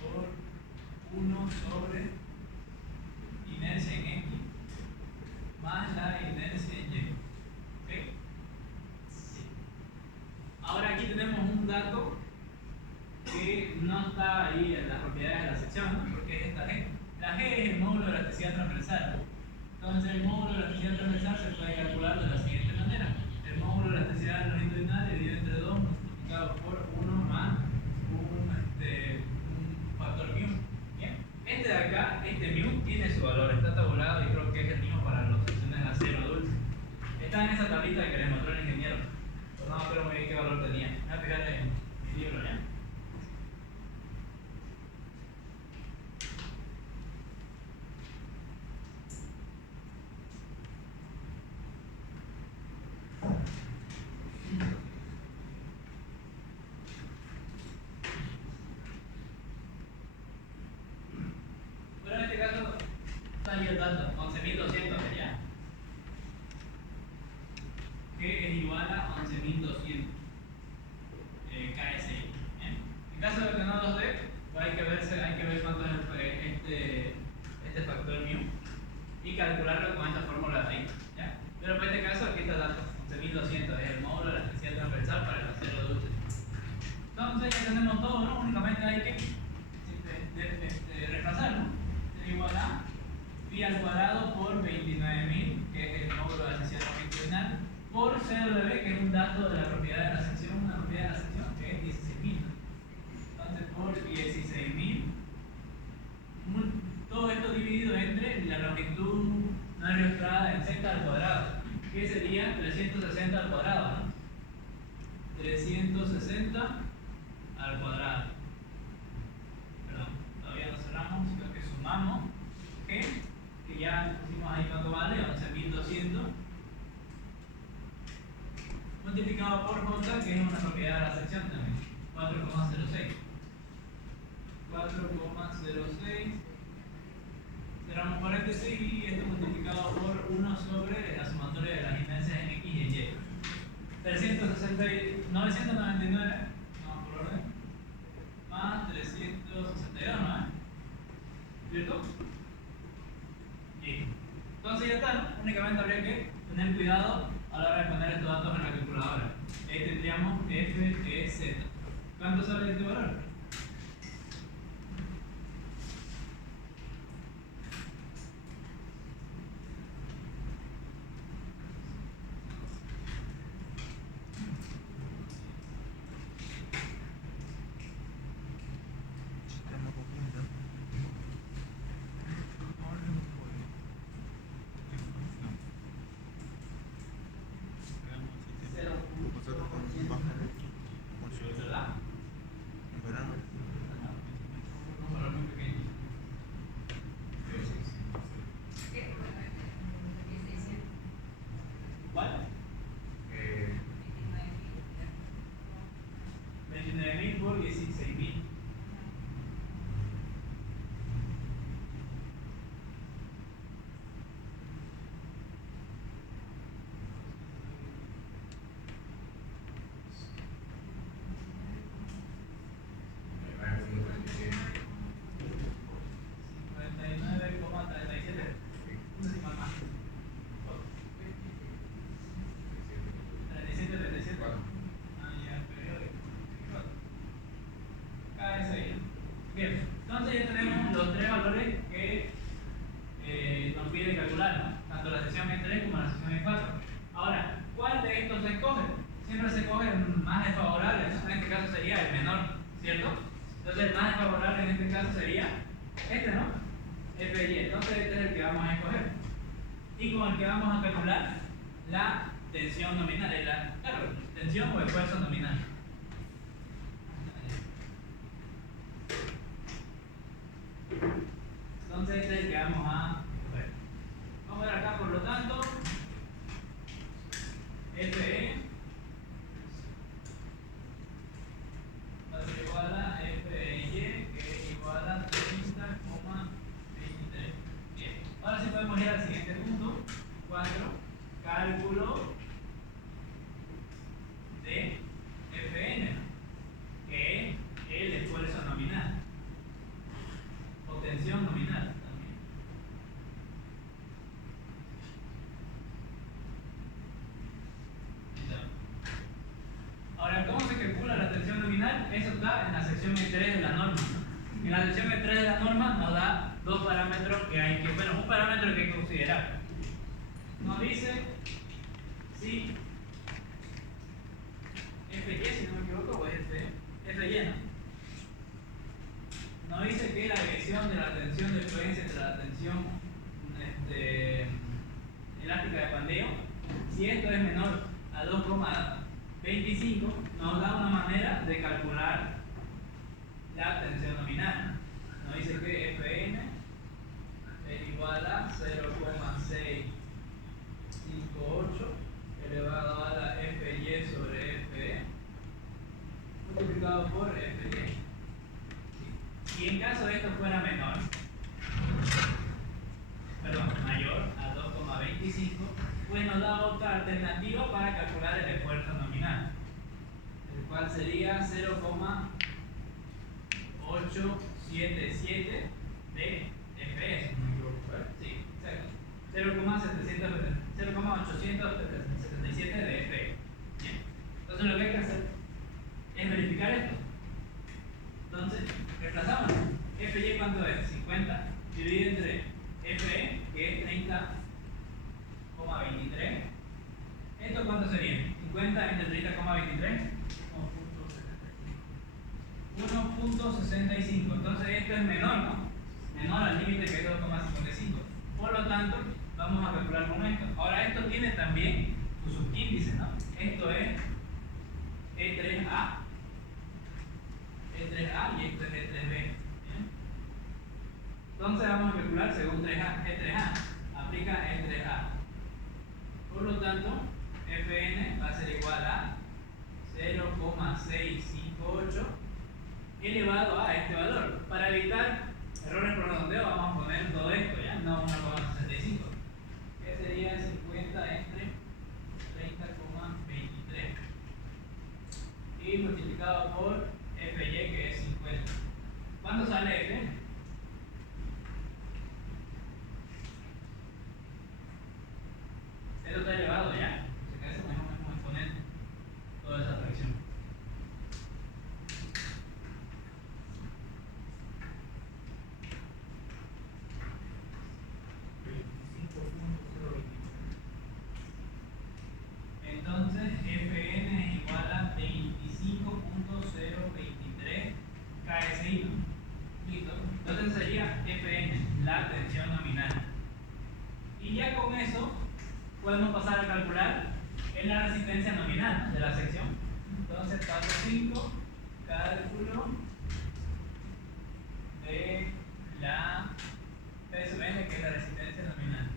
por 1 sobre inercia en X más la inercia en Y. ¿Ok? Sí. Ahora aquí tenemos un dato que no está ahí en las propiedades de la sección, ¿no? Porque es esta G. La G es el módulo de elasticidad transversal. Entonces el módulo de elasticidad transversal se puede calcular de la siguiente manera. El módulo de elasticidad longitudinal dividido entre 2 multiplicado por 1 más un factor mu. ¿Bien? Este de acá, este mu, tiene su valor, está tabulado y creo que es el mismo para las secciones de acero dulce. Está en esa tablita que les mostró el ingeniero. Pues no me acuerdo muy bien qué valor tenía. Voy a fijar en mi libro ya. Bueno, en este caso está ahí el dato, 11.200 ya. Que es igual a 11.200 KSI. ¿Bien? En caso de que no los dé, hay que ver cuánto es este factor mu y calcularlo con esta fórmula de ahí. ¿Ya? Pero para este caso aquí está el dato, 11.200 es el módulo de la elasticidad transversal para el acero dulce. Entonces ya tenemos todo, ¿no? Únicamente hay que reemplazar, ¿no? Es igual a pi al cuadrado por 29.000, que es el módulo de la sección longitudinal, por CW, que es un dato de la propiedad de la sección, una propiedad de la sección que es 16.000. Entonces por 16.000, todo esto dividido entre la longitud no ilustrada en z al cuadrado, que sería 360 al cuadrado, ¿no? 360 al cuadrado. Perdón, todavía no cerramos, sino que sumamos G, que ya pusimos ahí cuánto vale, 11.200, multiplicado por J, que es una propiedad de la sección también, 4,06. 4,06. Cerramos paréntesis y esto multiplicado por 1 sobre la sumatoria de las inercias en X y en Y. 999, vamos por orden, más 362, ¿no? ¿Cierto? Listo. Entonces ya está, ¿no? Únicamente habría que tener cuidado a la hora de poner estos datos en la calculadora. Ahí tendríamos FEZ. ¿Cuánto sale este valor? ¿Cuál? 29.000 por 16.000. Este no, FY. Entonces este es el que vamos a escoger. Y con el que vamos a calcular la tensión nominal, claro, tensión o esfuerzo nominal. Entonces este es el que vamos a ver. Vamos a ver acá, por lo tanto, FE va a ser igual a FY, que es igual a 30,23. Bien. Ahora sí podemos ir al siguiente punto. 4. Cálculo de Fn, que es el esfuerzo nominal o tensión nominal también. Ahora, ¿cómo se calcula la tensión nominal? Eso está en la sección E3 de la norma. En la sección E3 de la norma nos da dos parámetros que hay que, bueno, un parámetro que hay que considerar. Nos dice si FY, si no me equivoco, o es FY, ¿no? Nos dice que la división de la tensión de fluencia entre la tensión elástica de pandeo, si esto es menor a 2,25, nos da una manera de calcular la tensión nominal. Nos dice que Fn es igual a 0,658 elevado a la Fy sobre Fe multiplicado por Fy. Y en caso de esto fuera mayor a 2,25, pues nos da otra alternativa para calcular el esfuerzo nominal, el cual sería 0,877 de Fs, no me equivoco, ¿verdad? Sí, exacto. 0,877 de Fe. Bien. Entonces lo que hay que hacer es verificar esto. Entonces, reemplazamos. Fy, ¿cuánto es? 50 dividido entre Fe, que es 30,23. ¿Esto cuánto sería? 50 entre 30,23. 1.65. Entonces esto es menor, ¿no? Menor al límite que es 2,55. Por lo tanto, vamos a calcular con esto. Ahora esto tiene también su subíndice, ¿no? Esto es E3A. E3A y esto es E3B. ¿Bien? Entonces vamos a calcular según E3A. Aplica E3A. Por lo tanto, Fn va a ser igual a 0,658 elevado a este valor. Para evitar errores por redondeo vamos a poner todo esto, ¿ya? No 1,65. Que sería 50 entre 30,23. Y multiplicado por Fy, que es 50. ¿Cuánto sale Fn? Esto está elevado ya. Se queda ese mejor exponente. Toda esa fracción. Entonces Fn es igual a 25.023 KSI. Listo. Entonces sería Fn, la tensión nominal. Y ya con eso podemos pasar a calcular en la resistencia nominal de la sección. Entonces paso 5, cálculo de la PSN, que es la resistencia nominal.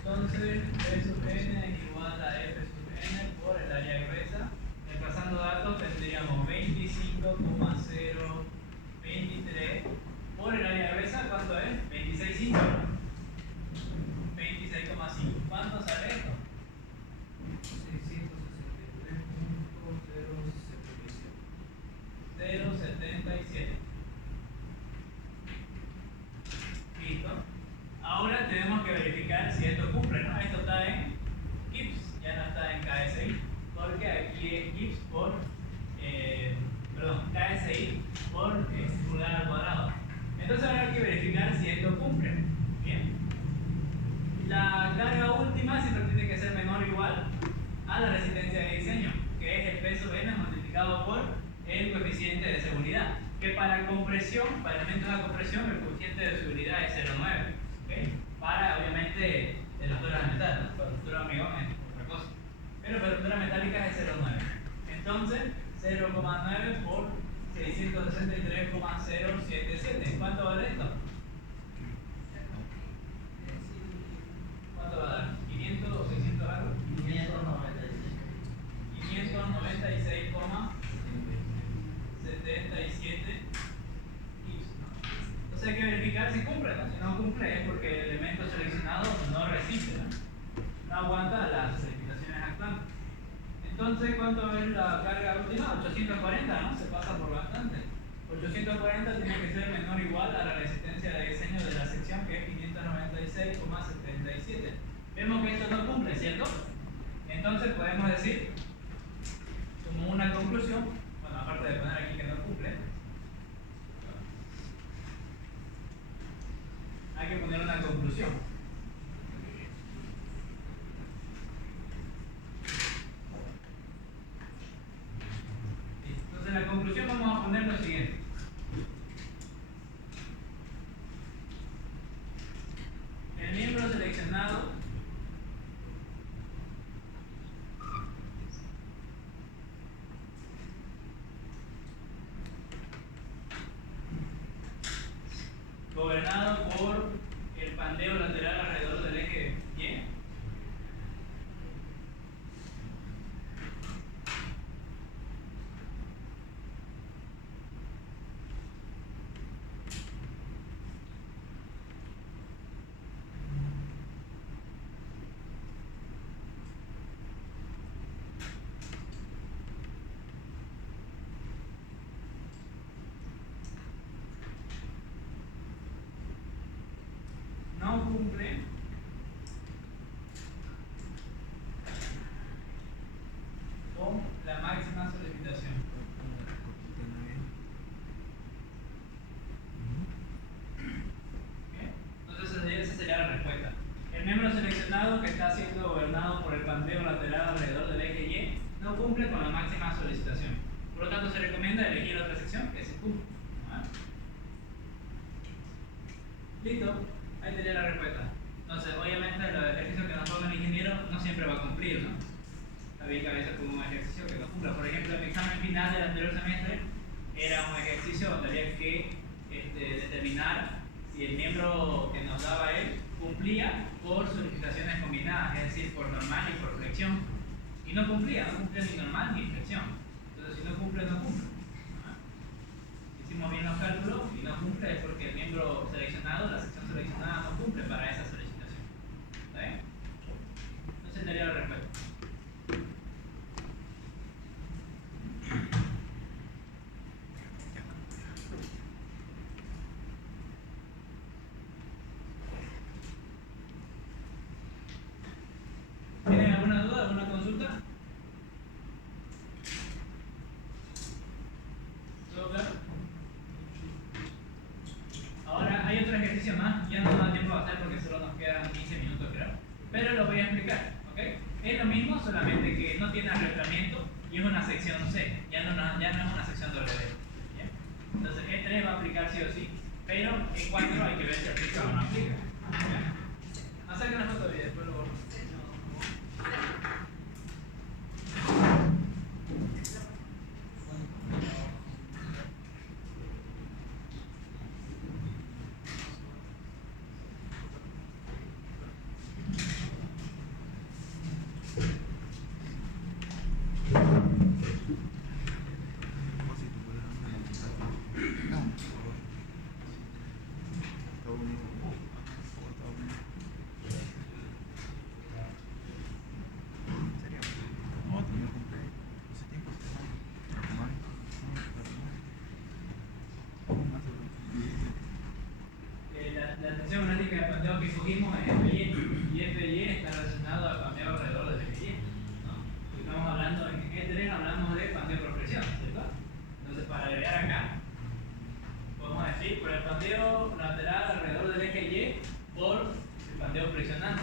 Entonces, P sub n es igual a F sub n por el área gruesa. Reemplazando datos tendríamos 25,023 por el área gruesa. ¿Cuánto es? 26,5. 26,5. ¿Cuánto sale esto? 0,77. Listo. Ahora tenemos que verificar si esto cumple, ¿no? Esto está en Gibbs, ya no está en KSI, porque aquí es Gibbs por, KSI por pulgada al cuadrado. Entonces ahora hay que verificar si esto cumple. Bien. carga última siempre tiene que ser menor o igual a la resistencia de diseño, que es el peso N multiplicado por el coeficiente de seguridad. Que para compresión, para elementos de compresión, el coeficiente de seguridad es 0,9. ¿Okay? Para, obviamente, estructuras de metal, ¿no? Para estructura de hormigón es otra cosa. Pero para estructura metálica es 0,9. Entonces, 0,9 por 663,077. ¿Cuánto vale esto? ¿Cuánto va a dar? ¿500 o 600 algo? 596,77. Entonces hay que verificar si cumple, ¿no? Si no cumple es porque el elemento seleccionado no resiste, ¿no? No aguanta las precipitaciones actuales. Entonces, ¿cuánto es la carga última? 840, ¿no? Se pasa por bastante. 840 tiene que ser menor o igual a la resistencia de diseño de la sección, que es 596,77. Vemos que esto no cumple, ¿cierto? Entonces podemos decir, como una conclusión, bueno, aparte de poner aquí que no cumple, hay que poner una conclusión. Entonces, en la conclusión vamos a poner lo siguiente. El miembro seleccionado gobernado por el pandeo lateral alrededor del eje Y no cumple con la máxima solicitación. ¿Okay? Entonces esa sería la respuesta. El miembro seleccionado que está siendo gobernado por el pandeo lateral alrededor del eje Y no cumple con la máxima solicitación. Por lo tanto, se recomienda elegir otra sección que sí cumple. ¿Ah? Listo, ahí tenía la respuesta. Entonces, obviamente, los ejercicios que nos ponga el ingeniero no siempre va a cumplir, ¿no? Está bien que a veces ponga un ejercicio que no cumpla. Por ejemplo, en mi examen final del anterior semestre era un ejercicio donde había que determinar si el miembro que nos daba él cumplía por solicitaciones combinadas, es decir, por normal y por flexión. Y no cumplía ni normal ni flexión. Entonces, si no cumple, no cumple. Hicimos bien los cálculos y no cumple es porque el miembro seleccionado, la sección seleccionada, no cumple para esa solicitación. ¿Está bien? Entonces daría la respuesta. ¿Tienen alguna duda, alguna consulta? ¿Todo claro? Ahora hay otro ejercicio más, ya no nos da tiempo a hacer porque solo nos quedan 15 minutos creo, pero lo voy a explicar, ¿ok? Es lo mismo, solamente que no tiene arrastramiento y es una sección C, ya no es una sección W. ¿Bien? Entonces E3 va a aplicar sí o sí, pero E4 hay que ver si aplica o no aplica. ¿Bien? Acerca la foto y después lo borro. La tensión magnética del pandeo que escogimos es FY, y FY está relacionado al pandeo alrededor del FY, ¿no? Estamos hablando, en E3 hablamos de pandeo por presión, ¿cierto? Entonces, para agregar acá, podemos decir por el pandeo lateral alrededor del eje Y por el pandeo presionante.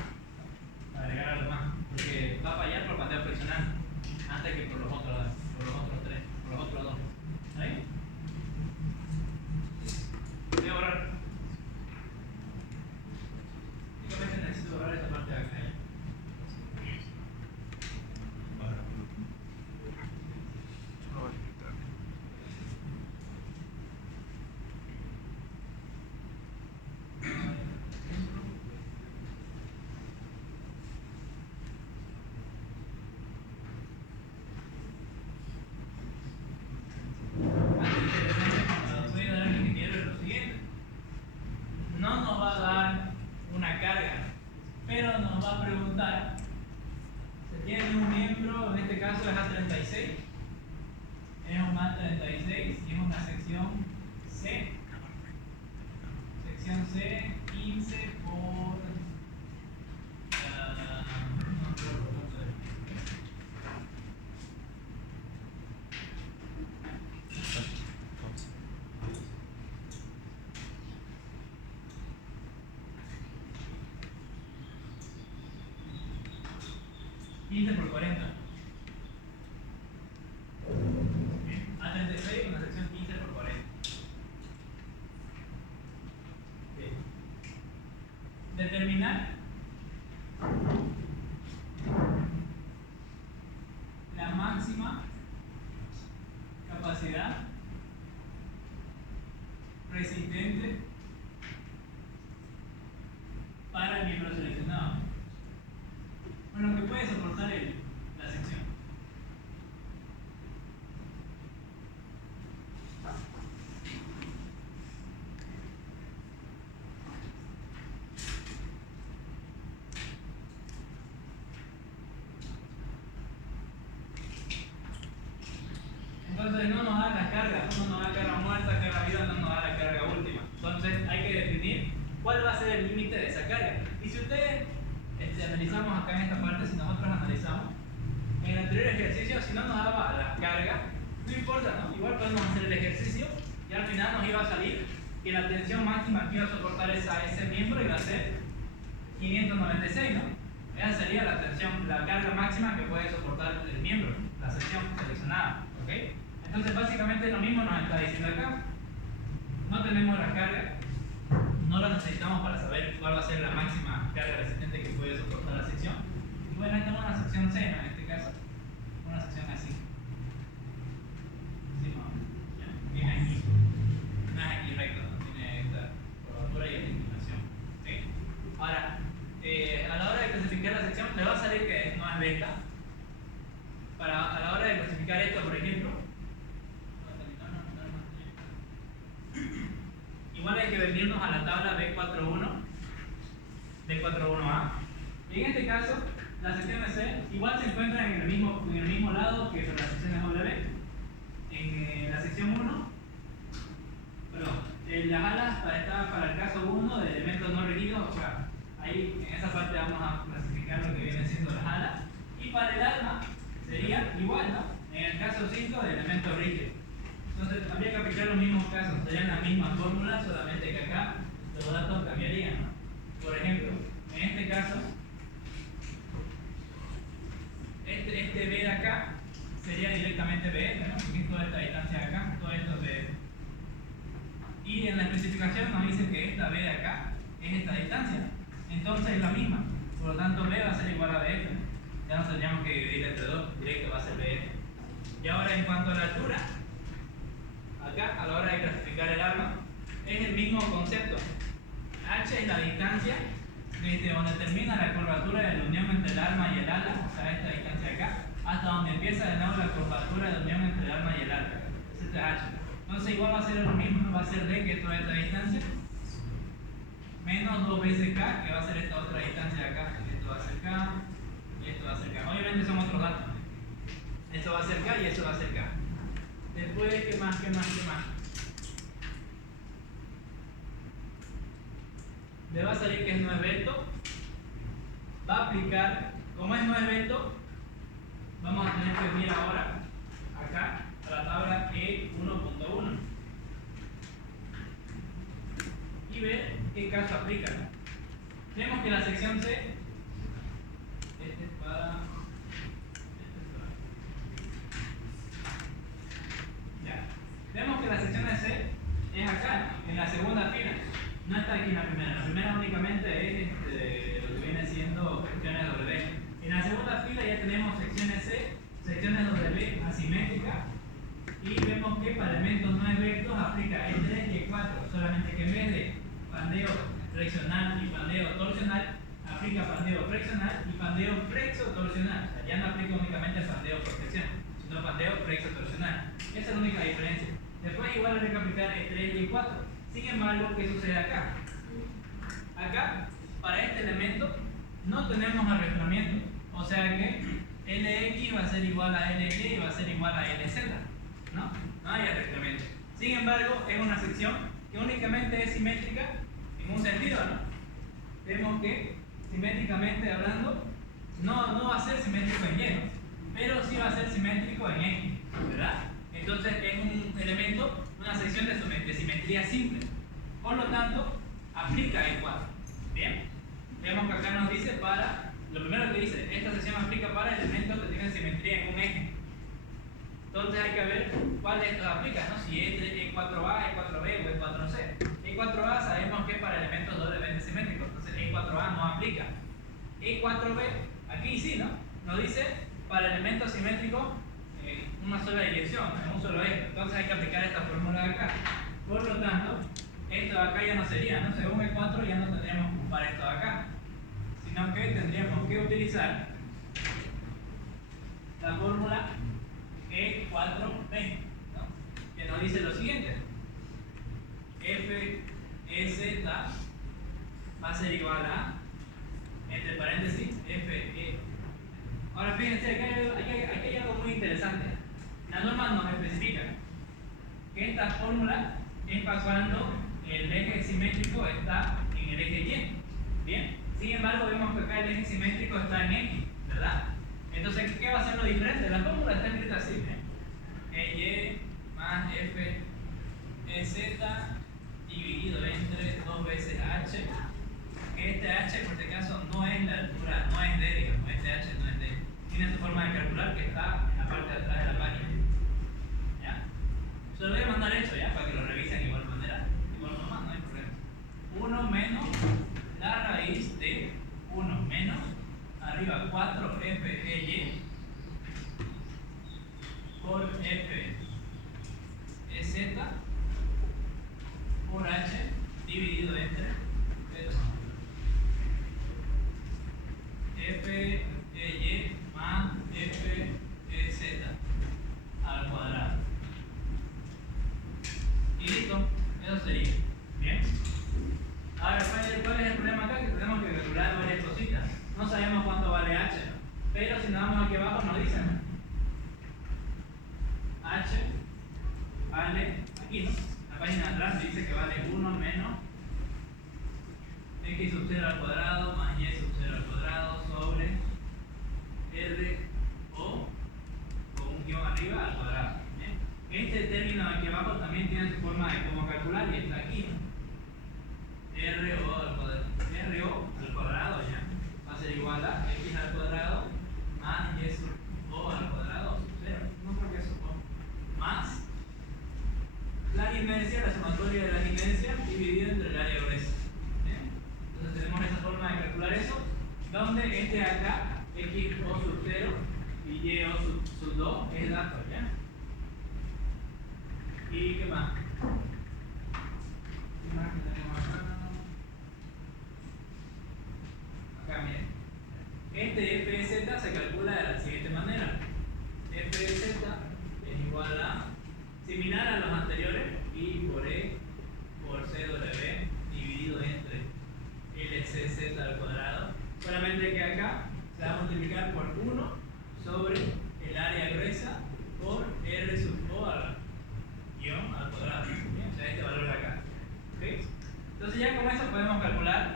15 por 40. Bien. A36 una sección 15 por 40. Bien. Determinar la máxima capacidad resistente para el miembro seleccionado. Bueno, que puede soportar la sección. Entonces no nos da la carga, no nos da carga muerta, carga viva, no nos da la carga última. Entonces hay que definir cuál va a ser el límite de esa carga. Y si ustedes analizamos acá en esta parte, si nosotros analizamos, en el anterior ejercicio, si no nos daba la carga, no importa, ¿no? Igual podemos hacer el ejercicio y al final nos iba a salir que la tensión máxima que iba a soportar ese miembro iba a ser 596, ¿no? Esa sería la tensión, la carga máxima que puede soportar el miembro, la sección seleccionada, ¿ok? Entonces básicamente lo mismo nos está diciendo acá. No tenemos la carga, no la necesitamos para saber cuál va a ser la máxima carga resistente que puede soportar la sección. Y bueno, esta es una sección C, ¿no? En este caso, una sección así. Sí, no, tiene aquí, no es aquí recto, ¿no? Tiene esta curvatura y esta inclinación. ¿Sí? Ahora, a la hora de clasificar la sección, le va a salir que no es beta. A la hora de clasificar esto, por ejemplo, igual hay que venirnos a la tabla B41A. Y en este caso, las secciones C igual se encuentran en el mismo lado que las secciones W. En la sección 1, las alas está para el caso 1 de elementos no rígidos, o sea, ahí en esa parte vamos a clasificar lo que vienen siendo las alas. Y para el alma sería igual, ¿no? En el caso 5 de elementos rígidos. Entonces habría que aplicar los mismos casos, serían las mismas fórmulas, solamente que acá los datos cambiarían, ¿no? Por ejemplo, en este caso, este B de acá sería directamente BF, ¿no? Porque es toda esta distancia de acá, todo esto es BF. Y en la especificación nos dice que esta B de acá es esta distancia, entonces es la misma, por lo tanto B va a ser igual a BF, ¿no? Ya no tendríamos que dividir entre 2, directo va a ser BF. Y ahora en cuanto a la altura, acá a la hora de clasificar el arma es el mismo concepto. H es la distancia desde donde termina la curvatura de la unión entre el arma y el ala, o sea esta distancia acá, hasta donde empieza de nuevo la curvatura de la unión entre el arma y el ala. Este es H. Entonces igual va a ser lo mismo, va a ser D, que es toda esta distancia, menos 2 veces K, que va a ser esta otra distancia de acá. Esto va a ser K y esto va a ser K. Obviamente son otros datos. Esto va a ser K y esto va a ser K. Después, ¿qué más? Le va a salir que es no es vector. Va a aplicar, como es no es vector, vamos a tener que venir ahora acá a la tabla E1.1 y ver qué caso aplica, ¿no? Vemos que la sección C, vemos que la sección de C es acá, en la segunda fila. No está aquí en la primera. La primera únicamente es lo que viene siendo secciones W. En la segunda fila ya tenemos secciones C, secciones W asimétricas. Y vemos que para elementos no esbeltos aplica E3 y E4. Solamente que en vez de pandeo flexional y pandeo torsional, aplica pandeo flexional y pandeo flexo-torsional. O sea, ya no aplica únicamente el pandeo por sección, sino pandeo flexo-torsional. Esa es la única diferencia. Después igual hay que aplicar E3 y E4. Sin embargo, ¿qué sucede acá? Acá, para este elemento, no tenemos arrastramiento. O sea que LX va a ser igual a LY y va a ser igual a LZ. ¿No? No hay arrastramiento. Sin embargo, es una sección que únicamente es simétrica en un sentido, ¿no? Vemos que, simétricamente hablando, no va a ser simétrico en Y, ¿no? Pero sí va a ser simétrico en X, ¿verdad? Entonces es un elemento, una sección de simetría simple. Por lo tanto, aplica E4. Bien. Vemos que acá nos dice para lo primero que dice, esta sección aplica para elementos que tienen simetría en un eje. Entonces hay que ver cuál de estos aplica, ¿no? Si es E4A, E4B o E4C. E4A sabemos que es para elementos doblemente simétricos, entonces E4A no aplica. E4B, aquí sí, ¿no? Nos dice para elementos simétricos en una sola dirección, en un solo eje. Entonces hay que aplicar esta fórmula de acá. Por lo tanto, esto de acá ya no sería, ¿no? Según E4 ya no tendríamos que ocupar esto de acá, sino que tendríamos que utilizar la fórmula E4B, ¿no? Que nos dice lo siguiente: FEZ va a ser igual a, entre paréntesis, FE. Ahora fíjense, aquí hay algo muy interesante. La norma nos especifica que esta fórmula es para cuando el eje simétrico está en el eje Y. Bien, sin embargo, vemos que acá el eje simétrico está en X, ¿verdad? Entonces, ¿qué va a ser lo diferente? La fórmula está escrita así, EY más FEZ dividido entre 2 veces H. Este H, por este caso, no es la altura, no es D, digamos, este H no es D. Tiene su forma de calcular que está en la parte de atrás de la página. ¿Ya? Se lo voy a mandar hecho, ¿ya? Para que lo revisen de igual manera. De igual forma, no hay problema. 1 menos la raíz de 1 menos arriba 4 FEY por FEZ por H dividido entre FEY más FEZ al cuadrado. Y listo, eso sería. Bien. Ahora, ¿cuál es el problema acá? Que tenemos que calcular varias cositas. No sabemos cuánto vale H, pero si nos vamos aquí abajo nos dicen H vale, aquí no, la página de atrás dice que vale 1 menos X sub 0 al cuadrado más Y sub 0 al cuadrado sobre R o con un guión arriba al cuadrado. ¿Bien? Este término aquí abajo también tiene su forma de cómo calcular y está aquí, ¿no? RO al cuadrado ya va a ser igual a X al cuadrado más Y sub O al cuadrado sub 0. No creo que eso más la dimensión, la sumatoria de la dimensión dividida entre el área gruesa. Entonces tenemos esa forma de calcular eso, donde este de acá, X O sub 0 y Y O sub 2 es el dato, ¿ya? ¿Y qué más? ¿Qué más que tenemos acá? Acá, miren. Este FZ se calcula de la siguiente manera. FZ es igual a, similar a los anteriores, I por E por CW dividido entre LCZ al cuadrado. Solamente que acá se va a multiplicar por 1 sobre el área gruesa por R sub O al guión al cuadrado. Bien, o sea, este valor de acá. ¿Okay? Entonces ya con eso podemos calcular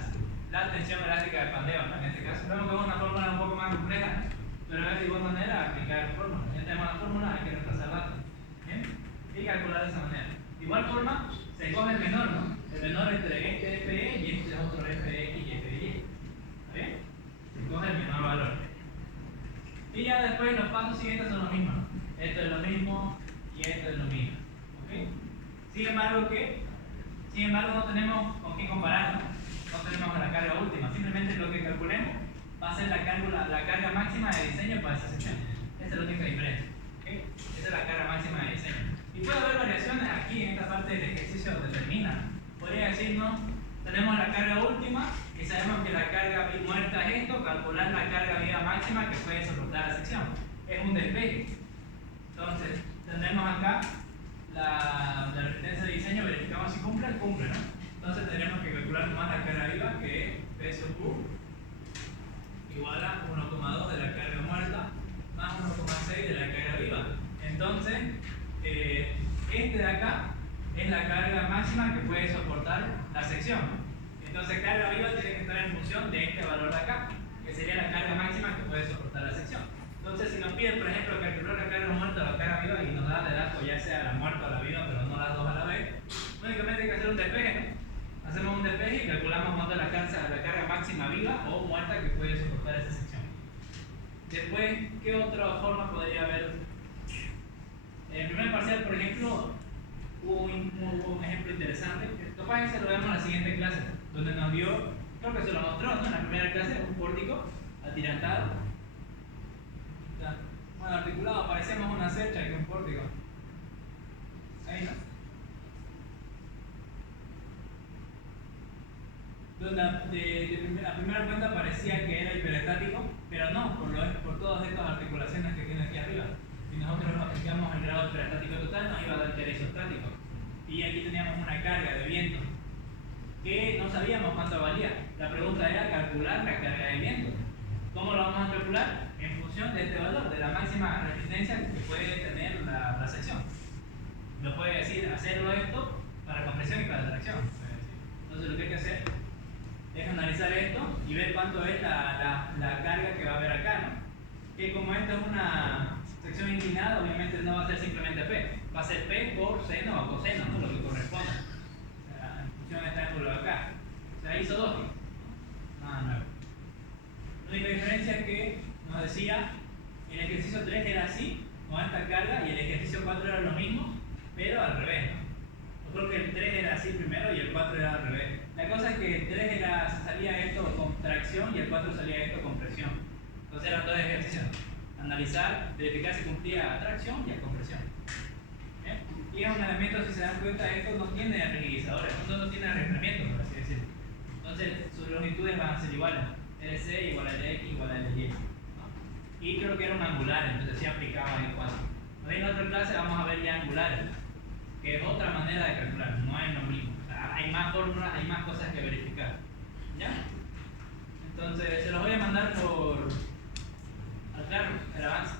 la tensión elástica de pandeo, ¿no? En este caso vemos que es una fórmula un poco más compleja, pero es de igual manera aplicar fórmula. Ya tenemos la fórmula, hay que reemplazar datos. ¿Bien? Y calcular de esa manera. De igual forma, se coge el menor, ¿no? El menor entre este FE y este otro FX y FY. ¿Está bien? Se coge el menor valor. Y ya después los pasos siguientes son los mismos, ¿no? Esto es lo mismo y esto es lo mismo. ¿Ok? Sin embargo, no tenemos con qué comparar, ¿no? No tenemos la carga última. Simplemente lo que calculemos va a ser la carga máxima de diseño para esa sección. Esa es la única diferencia. ¿Okay? Esa es la carga máxima de diseño. Y puede haber variaciones aquí en esta parte del ejercicio donde termina. Podría decirnos, tenemos la carga última y sabemos que la carga muerta es esto, calcular la carga viva máxima que puede soportar la sección. Es un despeje. Entonces, tendremos acá la resistencia de diseño, verificamos si cumple, ¿no? Entonces tendremos que calcular más la carga viva, que es P sub Q igual a 1,2 de la carga muerta más 1,6 de la carga viva. Entonces, este de acá es la carga máxima que puede soportar la sección. Entonces, carga viva tiene que estar en función de este valor de acá, que sería la carga máxima que puede soportar la sección. Entonces, si nos piden, por ejemplo, calcular la carga muerta o la carga viva y nos da de dato ya sea la muerta o la viva, pero no las dos a la vez, únicamente hay que hacer un despeje, ¿no? Hacemos un despeje y calculamos cuánto es la carga máxima viva o muerta que puede soportar esa sección. Después, ¿qué otra forma podría haber? En el primer parcial, por ejemplo, hubo un ejemplo interesante. Capaz que se lo vemos en la siguiente clase, donde nos dio, creo que se lo mostró, ¿no? En la primera clase, un pórtico atirantado. Bueno, articulado, parecía más una cercha que un pórtico. Ahí no. Donde a primera cuenta parecía que era hiperestático, pero no, por todas estas articulaciones que tiene aquí arriba. Si nosotros aplicamos el grado hiperestático total, nos iba a dar que era isostático. Y aquí teníamos una carga de viento que no sabíamos cuánto valía. La pregunta era calcular la carga de viento. ¿Cómo lo vamos a calcular? En función de este valor, de la máxima resistencia que puede tener la sección. Nos puede decir hacerlo esto para compresión y para tracción. Entonces lo que hay que hacer es analizar esto y ver cuánto es la carga que va a haber acá, ¿no? Que como esta es una sección inclinada, obviamente no va a ser simplemente P, va a ser P por seno o coseno, ¿no? Lo que corresponda. O sea, en función de este ángulo de acá. O sea, isodótico. Nada nuevo. La única diferencia es que nos decía el ejercicio 3 era así, con esta carga, y el ejercicio 4 era lo mismo, pero al revés, ¿no? Yo creo que el 3 era así primero y el 4 era al revés. La cosa es que el 3 salía esto con tracción y el 4 salía esto con presión. Entonces eran dos ejercicios. Analizar, verificar si cumplía a tracción y a compresión. ¿Bien? Y es un elemento, si se dan cuenta, esto no tiene rigidizadores, no tiene arrastramiento, por así decirlo. Entonces sus longitudes van a ser iguales. LC igual a LX igual a LY. ¿No? Y creo que era un angular, entonces sí aplicaba en 4. En otra clase vamos a ver ya angulares, que es otra manera de calcular, no es lo mismo. O sea, hay más fórmulas, hay más cosas que verificar. ¿Ya? Entonces, se los voy a mandar por... Claro, el avance.